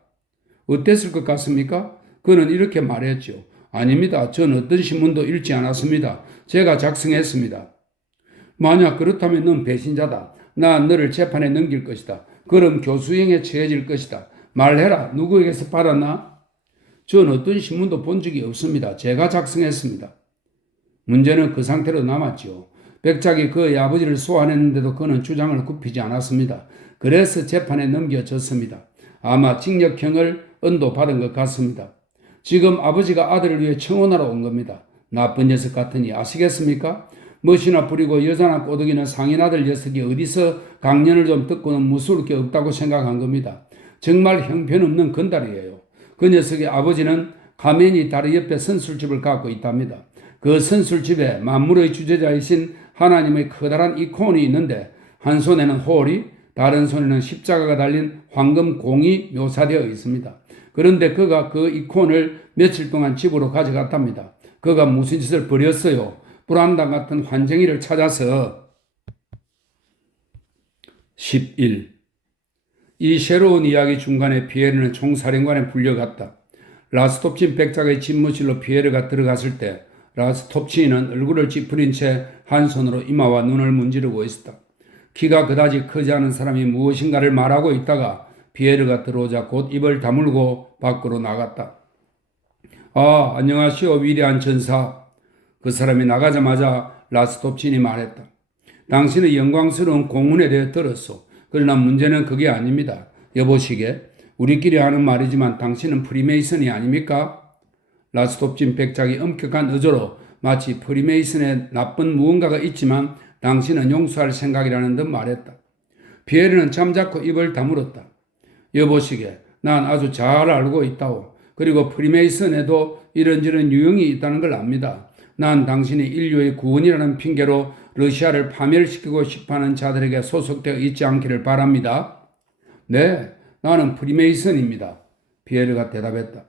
어땠을 것 같습니까? 그는 이렇게 말했죠. 아닙니다. 전 어떤 신문도 읽지 않았습니다. 제가 작성했습니다. 만약 그렇다면 넌 배신자다. 난 너를 재판에 넘길 것이다. 그럼 교수형에 처해질 것이다. 말해라. 누구에게서 받았나? 전 어떤 신문도 본 적이 없습니다. 제가 작성했습니다. 문제는 그 상태로 남았지요. 백작이 그의 아버지를 소환했는데도 그는 주장을 굽히지 않았습니다. 그래서 재판에 넘겨졌습니다. 아마 징역형을 언도받은 것 같습니다. 지금 아버지가 아들을 위해 청혼하러 온 겁니다. 나쁜 녀석 같으니 아시겠습니까? 멋이나 부리고 여자나 꼬드기는 상인 아들 녀석이 어디서 강연을 좀 듣고는 무서울 게 없다고 생각한 겁니다. 정말 형편없는 건달이에요. 그 녀석의 아버지는 가면이 다리 옆에 선술집을 갖고 있답니다. 그 선술집에 만물의 주제자이신 하나님의 커다란 이콘이 있는데 한 손에는 홀이 다른 손에는 십자가가 달린 황금 공이 묘사되어 있습니다. 그런데 그가 그 이콘을 며칠 동안 집으로 가져갔답니다. 그가 무슨 짓을 벌였어요? 불안당 같은 환쟁이를 찾아서 11. 이 새로운 이야기 중간에 피에르는 총사령관에 불려갔다. 라스톱친 백작의 집무실로 피에르가 들어갔을 때 라스톱친은 얼굴을 찌푸린 채 한 손으로 이마와 눈을 문지르고 있었다. 키가 그다지 크지 않은 사람이 무엇인가를 말하고 있다가 피에르가 들어오자 곧 입을 다물고 밖으로 나갔다. 아, 안녕하시오 위대한 전사. 그 사람이 나가자마자 라스톱친이 말했다. 당신의 영광스러운 공문에 대해 들었소. 그러나 문제는 그게 아닙니다. 여보시게 우리끼리 하는 말이지만 당신은 프리메이슨이 아닙니까? 라스톱친 백작이 엄격한 어조로 마치 프리메이슨에 나쁜 무언가가 있지만 당신은 용서할 생각이라는 듯 말했다. 피에르는 잠자코 입을 다물었다. 여보시게 난 아주 잘 알고 있다오. 그리고 프리메이슨에도 이런저런 유형이 있다는 걸 압니다. 난 당신이 인류의 구원이라는 핑계로 러시아를 파멸시키고 싶어하는 자들에게 소속되어 있지 않기를 바랍니다. 네, 나는 프리메이슨입니다. 피에르가 대답했다.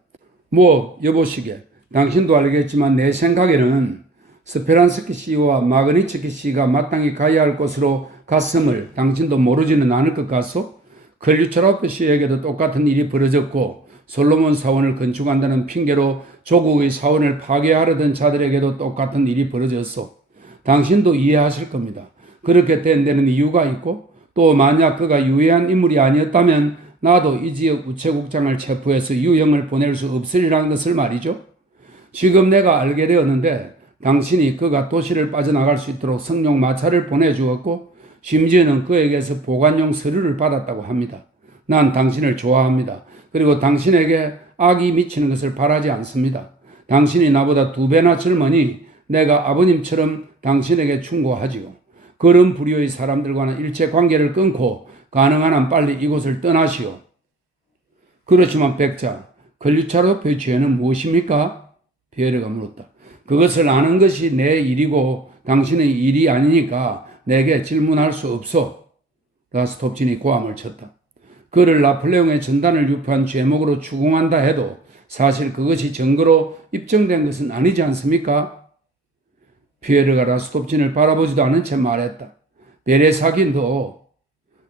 여보시게 당신도 알겠지만 내 생각에는 스페란스키 씨와 마그니츠키 씨가 마땅히 가야 할 곳으로 갔음을 당신도 모르지는 않을 것 같소? 클류차로프 씨에게도 똑같은 일이 벌어졌고 솔로몬 사원을 건축한다는 핑계로 조국의 사원을 파괴하려던 자들에게도 똑같은 일이 벌어졌소. 당신도 이해하실 겁니다. 그렇게 된 데는 이유가 있고 또 만약 그가 유해한 인물이 아니었다면 나도 이 지역 우체국장을 체포해서 유형을 보낼 수 없으리라는 것을 말이죠. 지금 내가 알게 되었는데 당신이 그가 도시를 빠져나갈 수 있도록 성령 마차를 보내주었고 심지어는 그에게서 보관용 서류를 받았다고 합니다. 난 당신을 좋아합니다. 그리고 당신에게 악이 미치는 것을 바라지 않습니다. 당신이 나보다 2배나 젊으니 내가 아버님처럼 당신에게 충고하지요. 그런 부류의 사람들과는 일체 관계를 끊고 가능한 한 빨리 이곳을 떠나시오. 그렇지만 백자, 클류차로프의 죄는 무엇입니까? 피에르가 물었다. 그것을 아는 것이 내 일이고 당신의 일이 아니니까 내게 질문할 수 없어. 라스톱진이 고함을 쳤다. 그를 나폴레옹의 전단을 유포한 죄목으로 추궁한다 해도 사실 그것이 증거로 입증된 것은 아니지 않습니까? 피에르가 라스톱진을 바라보지도 않은 채 말했다. 베레사긴도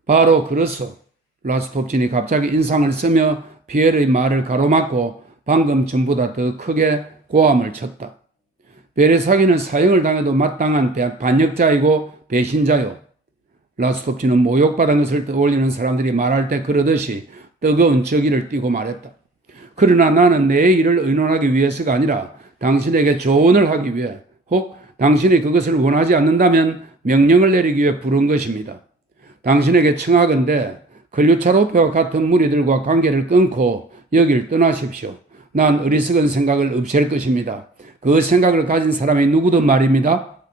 바로 그렇소. 라스톱진이 갑자기 인상을 쓰며 피에르의 말을 가로막고 방금 전보다 더 크게 고함을 쳤다. 베레사기는 사형을 당해도 마땅한 반역자이고 배신자요. 라스톱진은 모욕받은 것을 떠올리는 사람들이 말할 때 그러듯이 뜨거운 저기를 띠고 말했다. 그러나 나는 내 일을 의논하기 위해서가 아니라 당신에게 조언을 하기 위해 혹 당신이 그것을 원하지 않는다면 명령을 내리기 위해 부른 것입니다. 당신에게 청하건대 클류차로프와 같은 무리들과 관계를 끊고 여길 떠나십시오. 난 어리석은 생각을 없앨 것입니다. 그 생각을 가진 사람이 누구든 말입니다.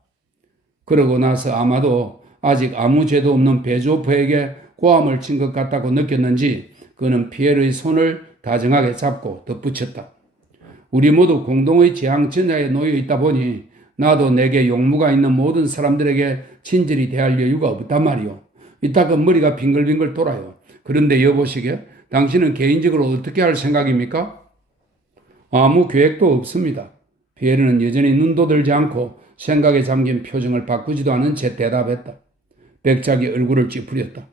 그러고 나서 아마도 아직 아무 죄도 없는 베조프에게 고함을 친 것 같다고 느꼈는지 그는 피에르의 손을 다정하게 잡고 덧붙였다. 우리 모두 공동의 재앙 전야에 놓여 있다 보니 나도 내게 용무가 있는 모든 사람들에게 친절히 대할 여유가 없단 말이오. 이따금 머리가 빙글빙글 돌아요. 그런데 여보시게 당신은 개인적으로 어떻게 할 생각입니까? 아무 계획도 없습니다. 피에르는 여전히 눈도 들지 않고 생각에 잠긴 표정을 바꾸지도 않은 채 대답했다. 백작이 얼굴을 찌푸렸다.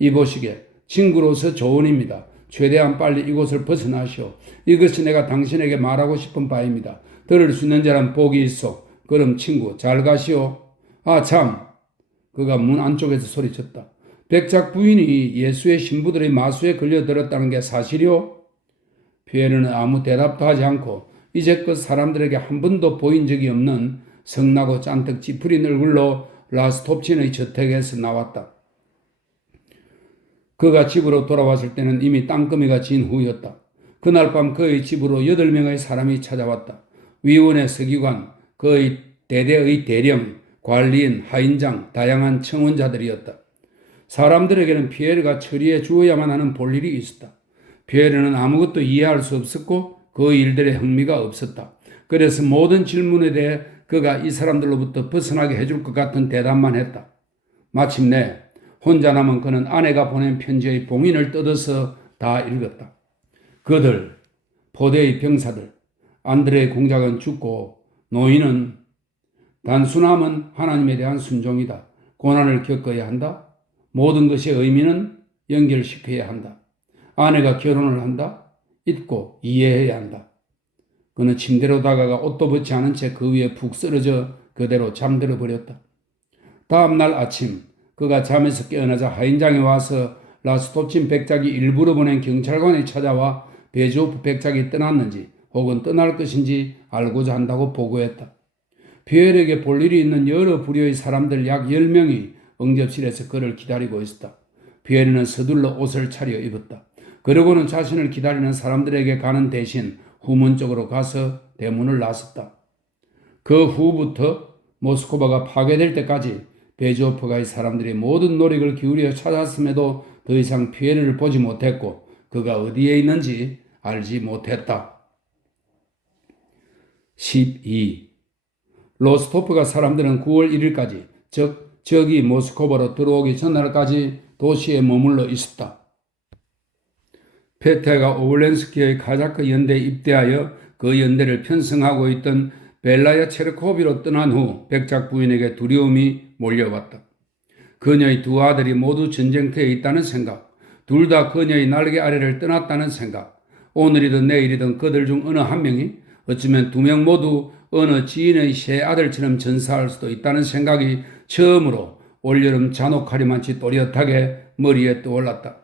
이보시게 친구로서 조언입니다. 최대한 빨리 이곳을 벗어나시오. 이것이 내가 당신에게 말하고 싶은 바입니다. 들을 수 있는 자란 복이 있어. 그럼 친구 잘 가시오. 아 참. 그가 문 안쪽에서 소리쳤다. 백작 부인이 예수의 신부들의 마수에 걸려들었다는 게 사실이오? 피에르는 아무 대답도 하지 않고 이제껏 사람들에게 한 번도 보인 적이 없는 성나고 짠뜩 찌푸린 얼굴로 라스톱친의 저택에서 나왔다. 그가 집으로 돌아왔을 때는 이미 땅거미가 진 후였다. 그날 밤 그의 집으로 8명의 사람이 찾아왔다. 위원회 서기관, 그의 대대의 대령, 관리인, 하인장, 다양한 청원자들이었다. 사람들에게는 피에르가 처리해 주어야만 하는 볼일이 있었다. 피에르는 아무것도 이해할 수 없었고 그 일들에 흥미가 없었다. 그래서 모든 질문에 대해 그가 이 사람들로부터 벗어나게 해줄 것 같은 대답만 했다. 마침내 혼자 남은 그는 아내가 보낸 편지의 봉인을 뜯어서 다 읽었다. 그들, 포대의 병사들, 안드레의 공작은 죽고 노인은 단순함은 하나님에 대한 순종이다. 고난을 겪어야 한다. 모든 것의 의미는 연결시켜야 한다. 아내가 결혼을 한다. 잊고 이해해야 한다. 그는 침대로 다가가 옷도 벗지 않은 채 그 위에 푹 쓰러져 그대로 잠들어 버렸다. 다음 날 아침 그가 잠에서 깨어나자 하인장이 와서 라스톱친 백작이 일부러 보낸 경찰관이 찾아와 베조프 백작이 떠났는지 혹은 떠날 것인지 알고자 한다고 보고했다. 피에르에게 볼 일이 있는 여러 부류의 사람들 약 10명이 응접실에서 그를 기다리고 있었다. 피에르는 서둘러 옷을 차려 입었다. 그러고는 자신을 기다리는 사람들에게 가는 대신 후문 쪽으로 가서 대문을 나섰다. 그 후부터 모스크바가 파괴될 때까지 베조프가의 사람들이 모든 노력을 기울여 찾았음에도 더 이상 피에르를 보지 못했고 그가 어디에 있는지 알지 못했다. 12. 로스토프가 사람들은 9월 1일까지 즉 적이 모스크바로 들어오기 전날까지 도시에 머물러 있었다. 페테가 오블렌스키의 카자크 연대에 입대하여 그 연대를 편성하고 있던 벨라야 체르코비로 떠난 후 백작 부인에게 두려움이 몰려왔다. 그녀의 두 아들이 모두 전쟁터에 있다는 생각, 둘 다 그녀의 날개 아래를 떠났다는 생각, 오늘이든 내일이든 그들 중 어느 한 명이, 어쩌면 두 명 모두 어느 지인의 새 아들처럼 전사할 수도 있다는 생각이 처음으로 올여름 잔혹하리만치 또렷하게 머리에 떠올랐다.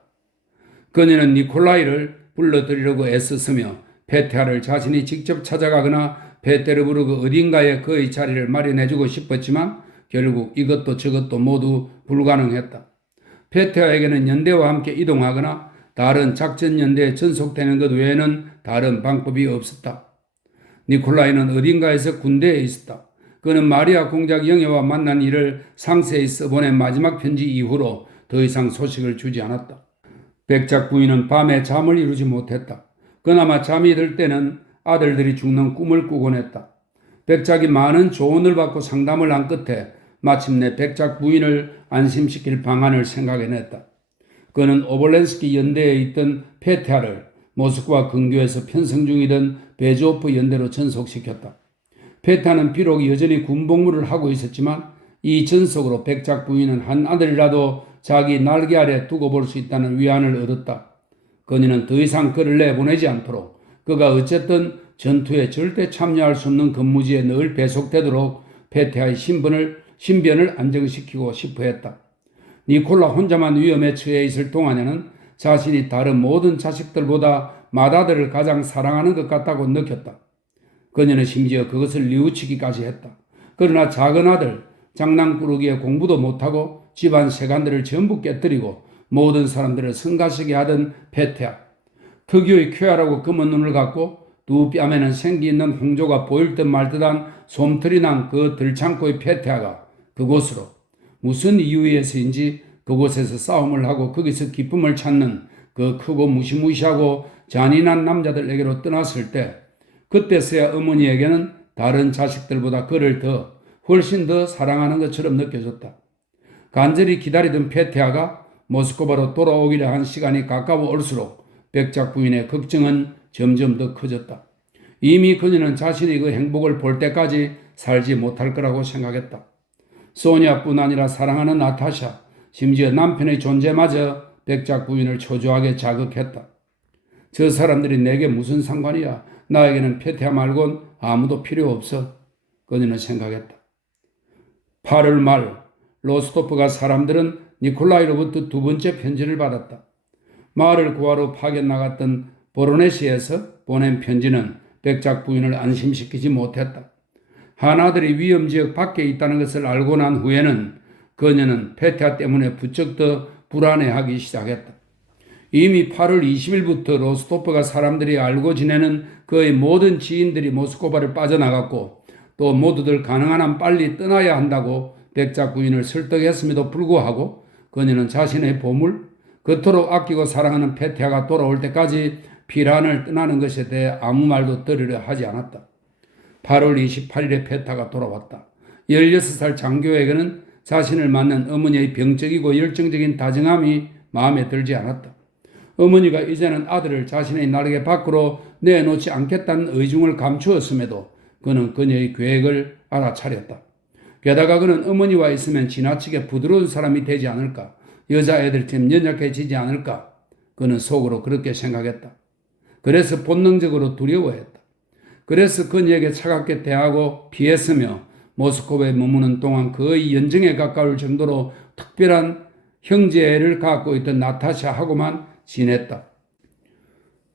그녀는 니콜라이를 불러들이려고 애썼으며 페테아를 자신이 직접 찾아가거나 페테르부르크 어딘가에 그의 자리를 마련해주고 싶었지만 결국 이것도 저것도 모두 불가능했다. 페테아에게는 연대와 함께 이동하거나 다른 작전 연대에 전속되는 것 외에는 다른 방법이 없었다. 니콜라이는 어딘가에서 군대에 있었다. 그는 마리아 공작 영예와 만난 일을 상세히 써보낸 마지막 편지 이후로 더 이상 소식을 주지 않았다. 백작 부인은 밤에 잠을 이루지 못했다. 그나마 잠이 들 때는 아들들이 죽는 꿈을 꾸곤 했다. 백작이 많은 조언을 받고 상담을 한 끝에 마침내 백작 부인을 안심시킬 방안을 생각해냈다. 그는 오볼렌스키 연대에 있던 페테아를 모스크바 근교에서 편성 중이던 베조프 연대로 전속시켰다. 페테아는 비록 여전히 군복무를 하고 있었지만 이 전속으로 백작 부인은 한 아들이라도 자기 날개 아래 두고 볼 수 있다는 위안을 얻었다. 그녀는 더 이상 그를 내보내지 않도록 그가 어쨌든 전투에 절대 참여할 수 없는 근무지에 늘 배속되도록 페테아의 신변을 안정시키고 싶어 했다. 니콜라 혼자만 위험에 처해 있을 동안에는 자신이 다른 모든 자식들보다 맏아들을 가장 사랑하는 것 같다고 느꼈다. 그녀는 심지어 그것을 뉘우치기까지 했다. 그러나 작은 아들, 장난꾸러기에 공부도 못하고 집안 세간들을 전부 깨뜨리고 모든 사람들을 성가시게 하던 페테아. 특유의 쾌활하고 검은 눈을 갖고 두 뺨에는 생기 있는 홍조가 보일 듯 말 듯한 솜털이 난 그 들창고의 페테아가 그곳으로 무슨 이유에서인지 그곳에서 싸움을 하고 거기서 기쁨을 찾는 그 크고 무시무시하고 잔인한 남자들에게로 떠났을 때 그때서야 어머니에게는 다른 자식들보다 그를 훨씬 더 사랑하는 것처럼 느껴졌다. 간절히 기다리던 페테아가 모스크바로 돌아오기로 한 시간이 가까워 올수록 백작 부인의 걱정은 점점 더 커졌다. 이미 그녀는 자신의 그 행복을 볼 때까지 살지 못할 거라고 생각했다. 소니아뿐 아니라 사랑하는 나타샤, 심지어 남편의 존재마저 백작 부인을 초조하게 자극했다. 저 사람들이 내게 무슨 상관이야. 나에게는 페테아 말곤 아무도 필요 없어. 그녀는 생각했다. 8월 말 로스토프가 사람들은 니콜라이로부터 두 번째 편지를 받았다. 마을을 구하러 파견 나갔던 보로네시에서 보낸 편지는 백작 부인을 안심시키지 못했다. 하나들이 위험지역 밖에 있다는 것을 알고 난 후에는 그녀는 페테아 때문에 부쩍 더 불안해하기 시작했다. 이미 8월 20일부터 로스토프가 사람들이 알고 지내는 그의 모든 지인들이 모스크바를 빠져나갔고 또 모두들 가능한 한 빨리 떠나야 한다고 백작 부인을 설득했음에도 불구하고 그녀는 자신의 보물, 그토록 아끼고 사랑하는 페테아가 돌아올 때까지 피란을 떠나는 것에 대해 아무 말도 들으려 하지 않았다. 8월 28일에 페테아가 돌아왔다. 16살 장교에게는 자신을 만난 어머니의 병적이고 열정적인 다정함이 마음에 들지 않았다. 어머니가 이제는 아들을 자신의 날개 밖으로 내놓지 않겠다는 의중을 감추었음에도 그는 그녀의 계획을 알아차렸다. 게다가 그는 어머니와 있으면 지나치게 부드러운 사람이 되지 않을까, 여자애들처럼 연약해지지 않을까, 그는 속으로 그렇게 생각했다. 그래서 본능적으로 두려워했다. 그래서 그녀에게 차갑게 대하고 피했으며 모스크바에 머무는 동안 거의 연정에 가까울 정도로 특별한 형제를 갖고 있던 나타샤하고만 지냈다.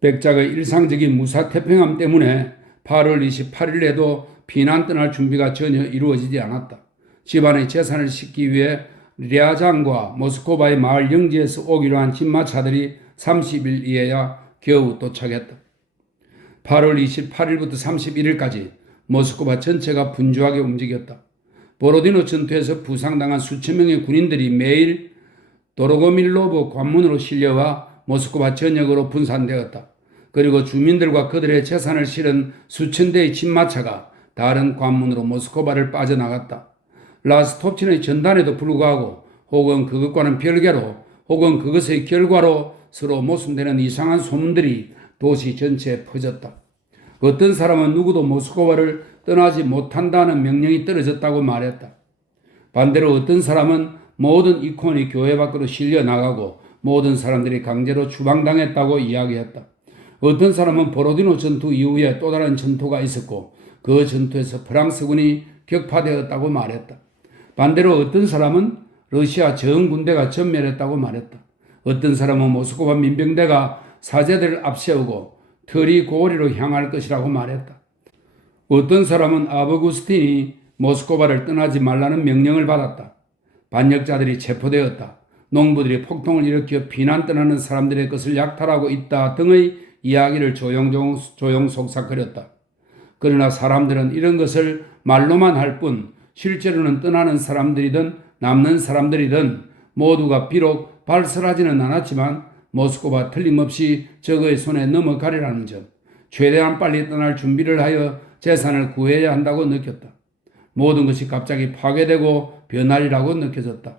백작의 일상적인 무사태평함 때문에 8월 28일에도 피난 떠날 준비가 전혀 이루어지지 않았다. 집안의 재산을 싣기 위해 랴장과 모스크바의 마을 영지에서 오기로 한 진마차들이 30일 이에야 겨우 도착했다. 8월 28일부터 31일까지 모스크바 전체가 분주하게 움직였다. 보로디노 전투에서 부상당한 수천 명의 군인들이 매일 도로고밀로브 관문으로 실려와 모스크바 전역으로 분산되었다. 그리고 주민들과 그들의 재산을 실은 수천 대의 진마차가 다른 관문으로 모스크바를 빠져나갔다. 라스톱친의 전단에도 불구하고 혹은 그것과는 별개로 혹은 그것의 결과로 서로 모순되는 이상한 소문들이 도시 전체에 퍼졌다. 어떤 사람은 누구도 모스크바를 떠나지 못한다는 명령이 떨어졌다고 말했다. 반대로 어떤 사람은 모든 이콘이 교회 밖으로 실려 나가고 모든 사람들이 강제로 추방당했다고 이야기했다. 어떤 사람은 보로디노 전투 이후에 또 다른 전투가 있었고 그 전투에서 프랑스군이 격파되었다고 말했다. 반대로 어떤 사람은 러시아 저항군대가 전멸했다고 말했다. 어떤 사람은 모스크바 민병대가 사제들을 앞세우고 트리고리로 향할 것이라고 말했다. 어떤 사람은 아버구스틴이 모스크바를 떠나지 말라는 명령을 받았다. 반역자들이 체포되었다. 농부들이 폭동을 일으켜 피난 떠나는 사람들의 것을 약탈하고 있다 등의 이야기를 조용 속삭거렸다. 그러나 사람들은 이런 것을 말로만 할 뿐 실제로는 떠나는 사람들이든 남는 사람들이든 모두가 비록 발설하지는 않았지만 모스크바 틀림없이 적의 손에 넘어가리라는 점, 최대한 빨리 떠날 준비를 하여 재산을 구해야 한다고 느꼈다. 모든 것이 갑자기 파괴되고 변하리라고 느껴졌다.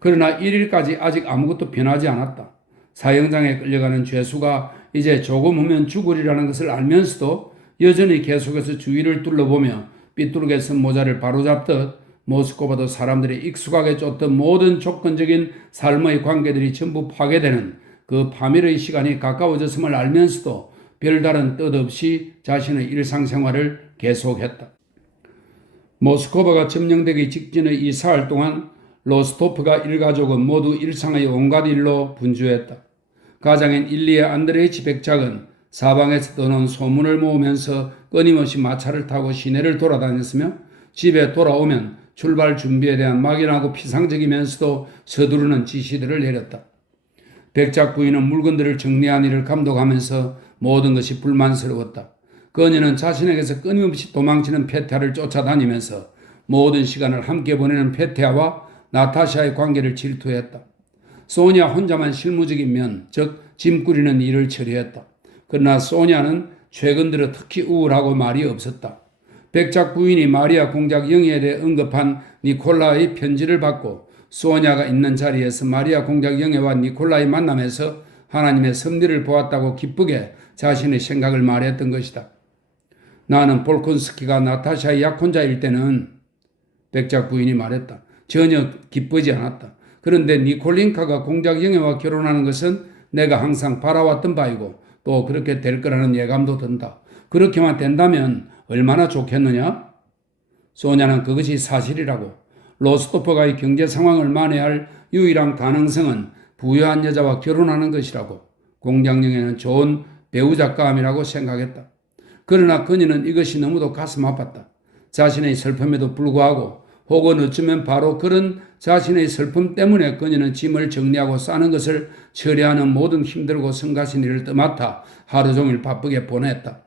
그러나 1일까지 아직 아무것도 변하지 않았다. 사형장에 끌려가는 죄수가 이제 조금 후면 죽으리라는 것을 알면서도 여전히 계속해서 주위를 둘러보며 삐뚤게 쓴 모자를 바로잡듯 모스크바도 사람들이 익숙하게 쫓던 모든 조건적인 삶의 관계들이 전부 파괴되는 그 파멸의 시간이 가까워졌음을 알면서도 별다른 뜻 없이 자신의 일상생활을 계속했다. 모스크바가 점령되기 직전의 이 사흘 동안 로스토프가 일가족은 모두 일상의 온갖 일로 분주했다. 가장인 일리아 안드레이치 백작은 사방에서 떠는 소문을 모으면서 끊임없이 마차를 타고 시내를 돌아다녔으며 집에 돌아오면 출발 준비에 대한 막연하고 피상적이면서도 서두르는 지시들을 내렸다. 백작 부인은 물건들을 정리한 일을 감독하면서 모든 것이 불만스러웠다. 그녀는 자신에게서 끊임없이 도망치는 페테아를 쫓아다니면서 모든 시간을 함께 보내는 페테아와 나타샤의 관계를 질투했다. 소니아 혼자만 실무적인 면, 즉 짐 꾸리는 일을 처리했다. 그러나 소니아는 최근 들어 특히 우울하고 말이 없었다. 백작 부인이 마리아 공작 영예에 대해 언급한 니콜라의 편지를 받고 소니아가 있는 자리에서 마리아 공작 영예와 니콜라의 만남에서 하나님의 섭리를 보았다고 기쁘게 자신의 생각을 말했던 것이다. 나는 볼콘스키가 나타샤의 약혼자일 때는 백작 부인이 말했다. 전혀 기쁘지 않았다. 그런데 니콜린카가 공작 영예와 결혼하는 것은 내가 항상 바라왔던 바이고 또 그렇게 될 거라는 예감도 든다. 그렇게만 된다면 얼마나 좋겠느냐? 소냐는 그것이 사실이라고. 로스토프가의 경제 상황을 만회할 유일한 가능성은 부유한 여자와 결혼하는 것이라고. 공작영예는 좋은 배우작감이라고 생각했다. 그러나 그녀는 이것이 너무도 가슴 아팠다. 자신의 슬픔에도 불구하고 혹은 어쩌면 바로 그런 자신의 슬픔 때문에 그녀는 짐을 정리하고 싸는 것을 처리하는 모든 힘들고 성가신 일을 떠맡아 하루 종일 바쁘게 보냈다.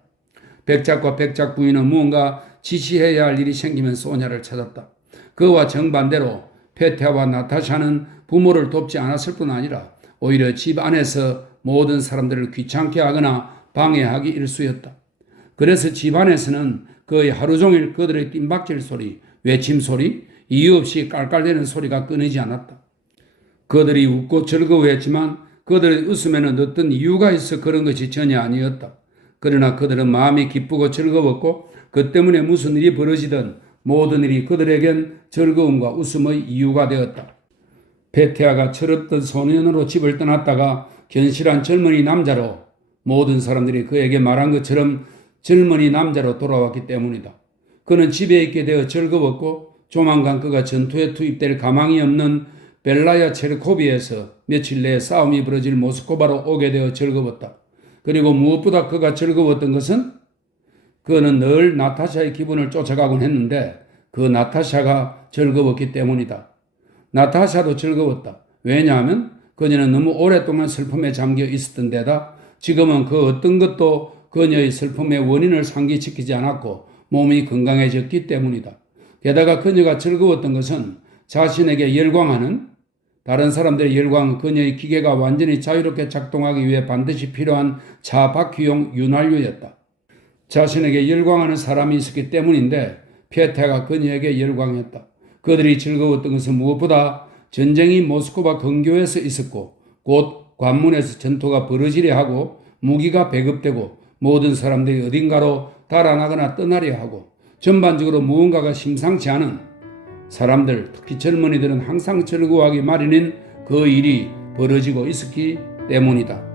백작과 백작 부인은 무언가 지시해야 할 일이 생기면 소냐를 찾았다. 그와 정반대로 페테아와 나타샤는 부모를 돕지 않았을 뿐 아니라 오히려 집 안에서 모든 사람들을 귀찮게 하거나 방해하기 일쑤였다. 그래서 집 안에서는 거의 하루 종일 그들의 뜀박질 소리, 외침 소리, 이유 없이 깔깔대는 소리가 끊이지 않았다. 그들이 웃고 즐거워했지만 그들의 웃음에는 어떤 이유가 있어 그런 것이 전혀 아니었다. 그러나 그들은 마음이 기쁘고 즐거웠고 그 때문에 무슨 일이 벌어지든 모든 일이 그들에겐 즐거움과 웃음의 이유가 되었다. 페테아가 철없던 소년으로 집을 떠났다가 견실한 젊은이 남자로 모든 사람들이 그에게 말한 것처럼 젊은이 남자로 돌아왔기 때문이다. 그는 집에 있게 되어 즐거웠고 조만간 그가 전투에 투입될 가망이 없는 벨라야 체르코비에서 며칠 내에 싸움이 벌어질 모스크바로 오게 되어 즐거웠다. 그리고 무엇보다 그가 즐거웠던 것은 그는 늘 나타샤의 기분을 쫓아가곤 했는데 그 나타샤가 즐거웠기 때문이다. 나타샤도 즐거웠다. 왜냐하면 그녀는 너무 오랫동안 슬픔에 잠겨 있었던 데다 지금은 그 어떤 것도 그녀의 슬픔의 원인을 상기시키지 않았고 몸이 건강해졌기 때문이다. 게다가 그녀가 즐거웠던 것은 자신에게 열광하는 다른 사람들의 열광은 그녀의 기계가 완전히 자유롭게 작동하기 위해 반드시 필요한 차바퀴용 윤활유였다. 자신에게 열광하는 사람이 있었기 때문인데 페테아가 그녀에게 열광했다. 그들이 즐거웠던 것은 무엇보다 전쟁이 모스크바 근교에서 있었고 곧 관문에서 전투가 벌어지려 하고 무기가 배급되고 모든 사람들이 어딘가로 달아나거나 떠나려 하고 전반적으로 무언가가 심상치 않은 사람들, 특히 젊은이들은 항상 즐거워하기 마련인 그 일이 벌어지고 있었기 때문이다.